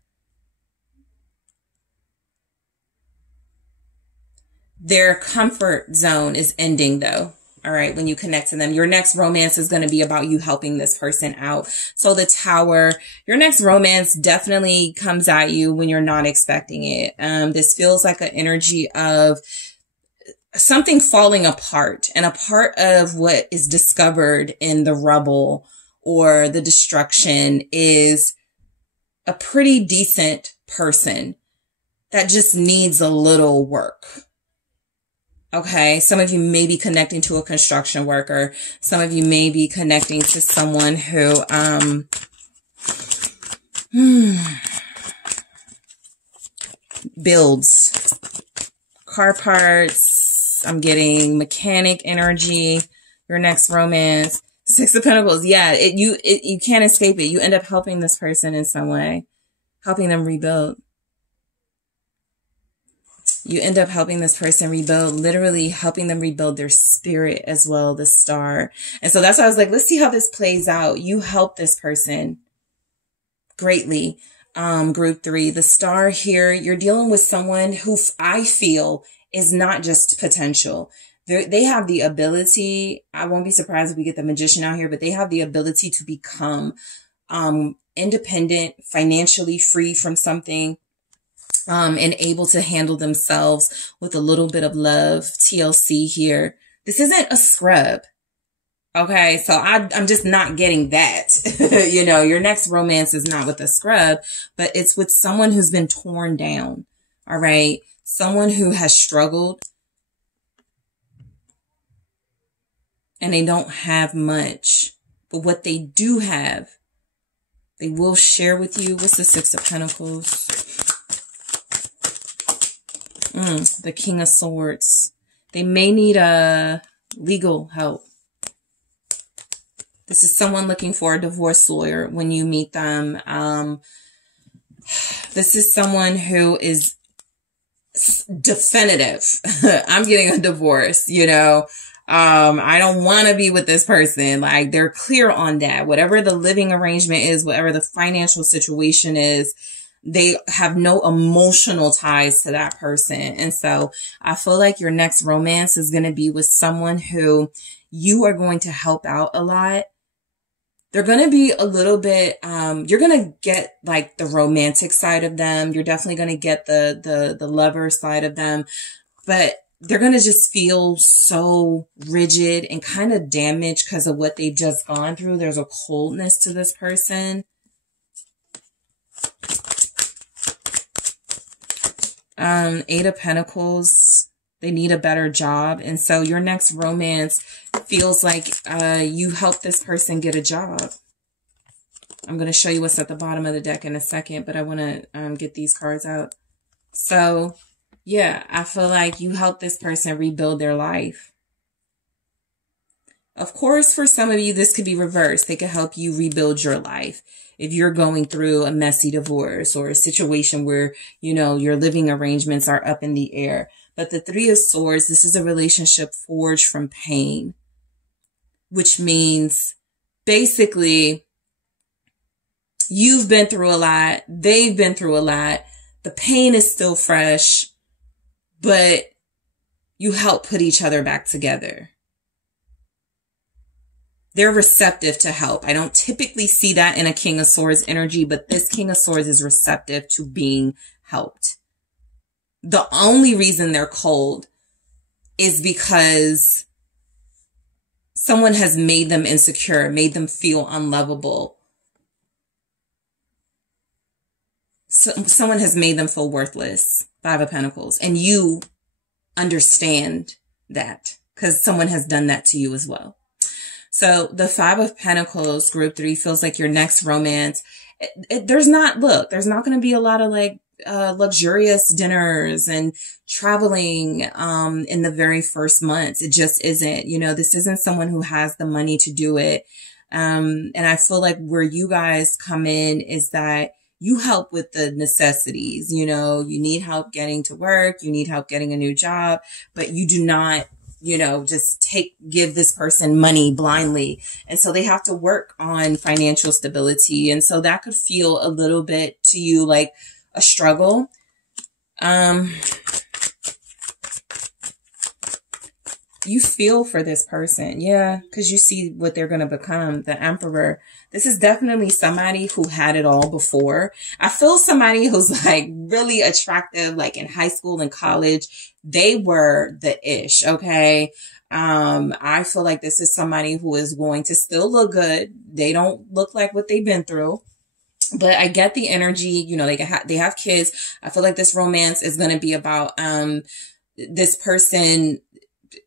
Their comfort zone is ending though. All right. When you connect to them, your next romance is going to be about you helping this person out. So the Tower, your next romance definitely comes at you when you're not expecting it. This feels like an energy of something falling apart, and a part of what is discovered in the rubble or the destruction is a pretty decent person that just needs a little work. Okay, some of you may be connecting to a construction worker. Some of you may be connecting to someone who builds car parts. I'm getting mechanic energy. Your next romance, Six of Pentacles. Yeah, you can't escape it. You end up helping this person in some way, helping them rebuild. You end up helping this person rebuild, literally helping them rebuild their spirit as well, the Star. And so that's why I was like, let's see how this plays out. You help this person greatly. Group 3, the Star here, you're dealing with someone who I feel is not just potential. They have the ability, I won't be surprised if we get the Magician out here, but they have the ability to become independent, financially free from something. And able to handle themselves with a little bit of love. TLC here. This isn't a scrub. Okay. So I'm just not getting that. You know, your next romance is not with a scrub, but it's with someone who's been torn down. All right. Someone who has struggled and they don't have much, but what they do have, they will share with you. What's the Six of Pentacles? The King of Swords. They may need legal help. This is someone looking for a divorce lawyer when you meet them. This is someone who is definitive. I'm getting a divorce, you know. I don't want to be with this person. Like, they're clear on that. Whatever the living arrangement is, whatever the financial situation is, they have no emotional ties to that person. And so I feel like your next romance is going to be with someone who you are going to help out a lot. They're going to be a little bit, you're going to get like the romantic side of them. You're definitely going to get the lover side of them, but they're going to just feel so rigid and kind of damaged because of what they've just gone through. There's a coldness to this person. Eight of Pentacles, they need a better job. And so your next romance feels like you help this person get a job. I'm going to show you what's at the bottom of the deck in a second, but I want to get these cards out. So, yeah, I feel like you help this person rebuild their life. Of course, for some of you, this could be reversed. They could help you rebuild your life. If you're going through a messy divorce or a situation where, you know, your living arrangements are up in the air. But the Three of Swords, this is a relationship forged from pain, which means basically you've been through a lot. They've been through a lot. The pain is still fresh, but you help put each other back together. They're receptive to help. I don't typically see that in a King of Swords energy, but this King of Swords is receptive to being helped. The only reason they're cold is because someone has made them insecure, made them feel unlovable. So, someone has made them feel worthless. Five of Pentacles. And you understand that, because someone has done that to you as well. So the Five of Pentacles, group 3, feels like your next romance. There's not going to be a lot of like luxurious dinners and traveling in the very first months. It just isn't. You know, this isn't someone who has the money to do it. And I feel like where you guys come in is that you help with the necessities. You know, you need help getting to work, you need help getting a new job, but you do not, you know, just give this person money blindly. And so they have to work on financial stability. And so that could feel a little bit to you like a struggle. You feel for this person. Yeah. Because you see what they're going to become. The Emperor. This is definitely somebody who had it all before. I feel somebody who's like really attractive, like in high school and college. They were the ish. Okay. I feel like this is somebody who is going to still look good. They don't look like what they've been through. But I get the energy, you know, they have kids. I feel like this romance is going to be about, this person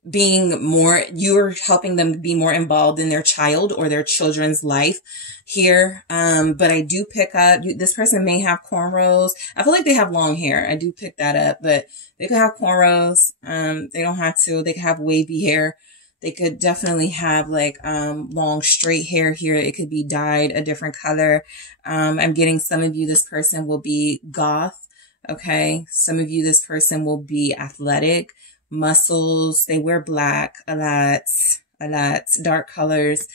being more, you're helping them be more involved in their child or their children's life here. But I do pick up, this person may have cornrows. I feel like they have long hair. I do pick that up, but they could have cornrows. They don't have to, they could have wavy hair. They could definitely have like, long straight hair here. It could be dyed a different color. I'm getting some of you, this person will be goth. Okay. Some of you, this person will be athletic, muscles. They wear black a lot, dark colors.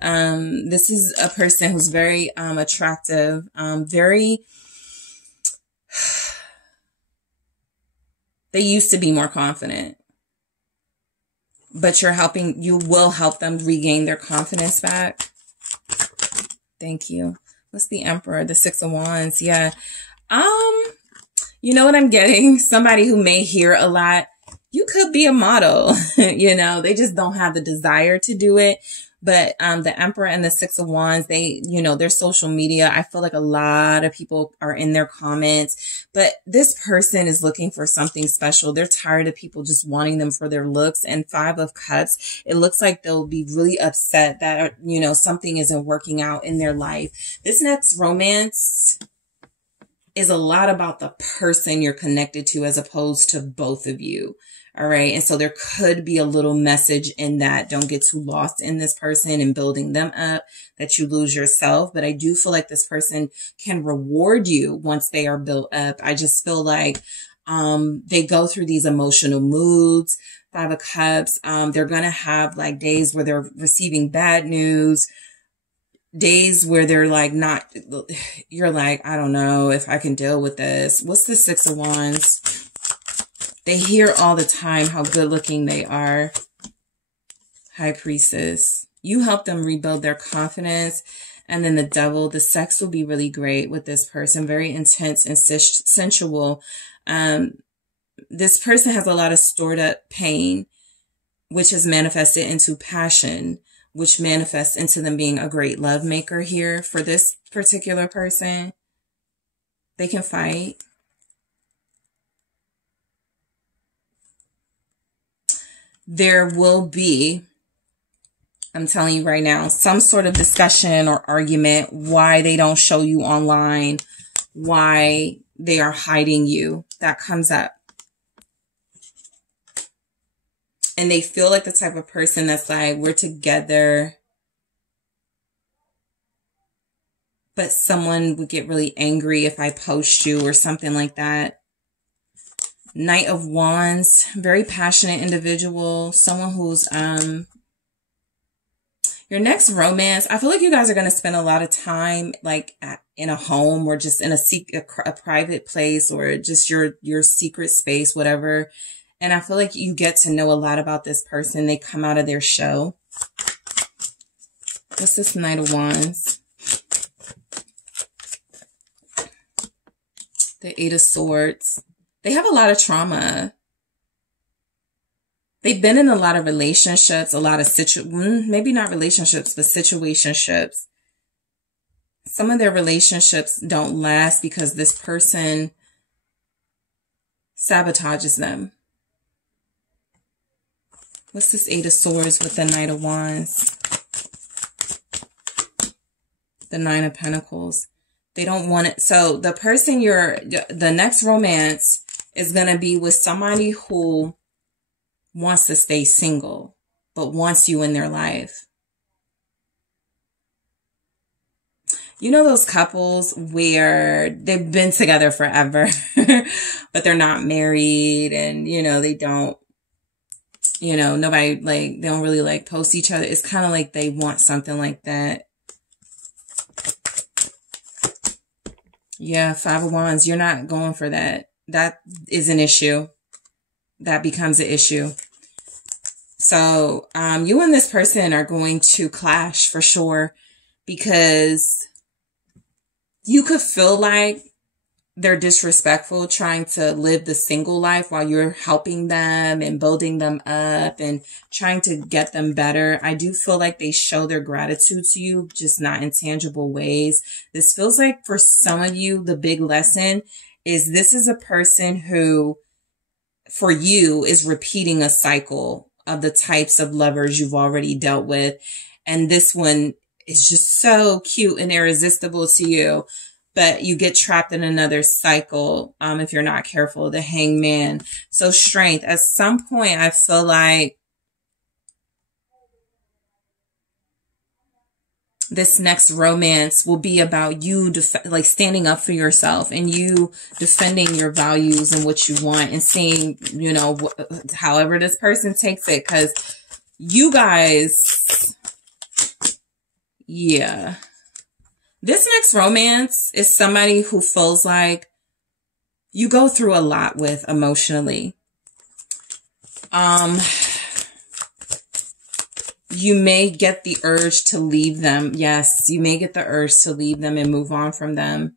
This is a person who's very, attractive, they used to be more confident, but you will help them regain their confidence back. Thank you. What's the Emperor? The Six of Wands. Yeah. You know what I'm getting? Somebody who may hear a lot. You could be a model, you know, they just don't have the desire to do it. But, the Emperor and the Six of Wands, they, you know, their social media, I feel like a lot of people are in their comments, but this person is looking for something special. They're tired of people just wanting them for their looks. And Five of Cups, it looks like they'll be really upset that, you know, something isn't working out in their life. This next romance is a lot about the person you're connected to as opposed to both of you. All right. And so there could be a little message in that. Don't get too lost in this person and building them up that you lose yourself. But I do feel like this person can reward you once they are built up. I just feel like, they go through these emotional moods. Five of Cups. They're going to have like days where they're receiving bad news, days where they're like you're like, I don't know if I can deal with this. What's the Six of Wands? They hear all the time how good looking they are. High Priestess. You help them rebuild their confidence. And then the Devil, the sex will be really great with this person. Very intense and sensual. This person has a lot of stored up pain, which is manifested into passion, which manifests into them being a great love maker here. For this particular person, they can fight. There will be, I'm telling you right now, some sort of discussion or argument why they don't show you online, why they are hiding you. That comes up. And they feel like the type of person that's like, we're together, but someone would get really angry if I post you or something like that. Knight of Wands, very passionate individual, someone who's, your next romance, I feel like you guys are going to spend a lot of time like in a home or just in a private place or just your secret space, whatever. And I feel like you get to know a lot about this person. They come out of their show. What's this Knight of Wands? The Eight of Swords. They have a lot of trauma. They've been in a lot of relationships, a lot of maybe not relationships, but situationships. Some of their relationships don't last because this person sabotages them. What's this Eight of Swords with the Knight of Wands? The Nine of Pentacles. They don't want it. So the person the next romance is going to be with somebody who wants to stay single, but wants you in their life. You know those couples where they've been together forever, but they're not married, and, you know, they don't, you know, nobody, like, they don't really, like, post each other. It's kind of like they want something like that. Yeah, Five of Wands. You're not going for that. That is an issue. That becomes an issue. So, you and this person are going to clash for sure, because you could feel like they're disrespectful trying to live the single life while you're helping them and building them up and trying to get them better. I do feel like they show their gratitude to you, just not in tangible ways. This feels like for some of you, the big lesson is this is a person who, for you, is repeating a cycle of the types of lovers you've already dealt with. And this one is just so cute and irresistible to you, but you get trapped in another cycle if you're not careful. The Hangman. So strength. At some point, I feel like this next romance will be about you like standing up for yourself and you defending your values and what you want and seeing, you know, however this person takes it. Because you guys, yeah. This next romance is somebody who feels like you go through a lot with emotionally. You may get the urge to leave them. Yes, you may get the urge to leave them and move on from them.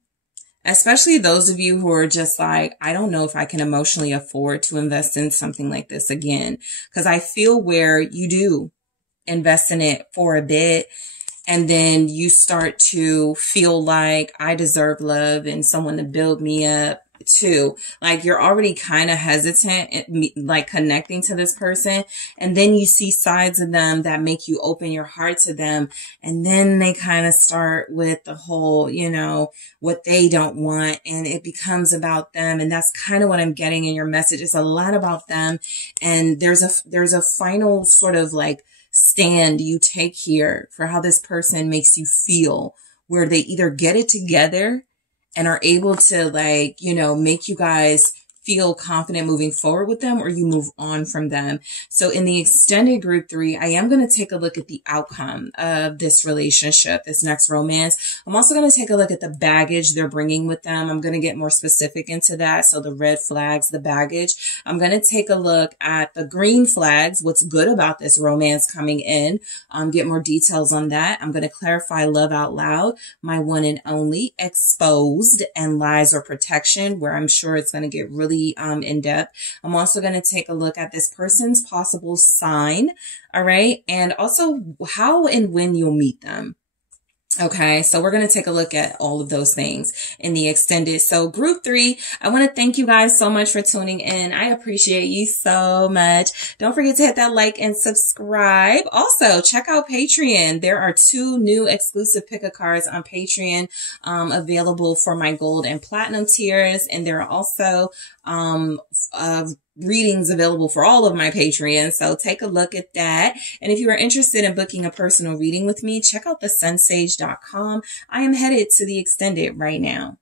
Especially those of you who are just like, I don't know if I can emotionally afford to invest in something like this again. Because I feel where you do invest in it for a bit, and then you start to feel like I deserve love and someone to build me up too. Like you're already kind of hesitant, like connecting to this person. And then you see sides of them that make you open your heart to them. And then they kind of start with the whole, you know, what they don't want. And it becomes about them. And that's kind of what I'm getting in your message. It's a lot about them. And there's a final sort of like stand you take here for how this person makes you feel, where they either get it together and are able to, like, you know, make you guys feel confident moving forward with them, or you move on from them. So in the extended group 3, I am going to take a look at the outcome of this relationship, this next romance. I'm also going to take a look at the baggage they're bringing with them. I'm going to get more specific into that. So the red flags, the baggage. I'm going to take a look at the green flags, what's good about this romance coming in, get more details on that. I'm going to clarify love out loud, my one and only, exposed, and lies or protection, where I'm sure it's going to get really in depth. I'm also going to take a look at this person's possible sign. All right. And also how and when you'll meet them. Okay, so we're going to take a look at all of those things in the extended. So group 3, I want to thank you guys so much for tuning in. I appreciate you so much. Don't forget to hit that like and subscribe. Also, check out Patreon. There are 2 new exclusive pick-a-cards on Patreon available for my gold and platinum tiers. And there are also readings available for all of my Patreons. So take a look at that. And if you are interested in booking a personal reading with me, check out TheSunSage.com. I am headed to the extended right now.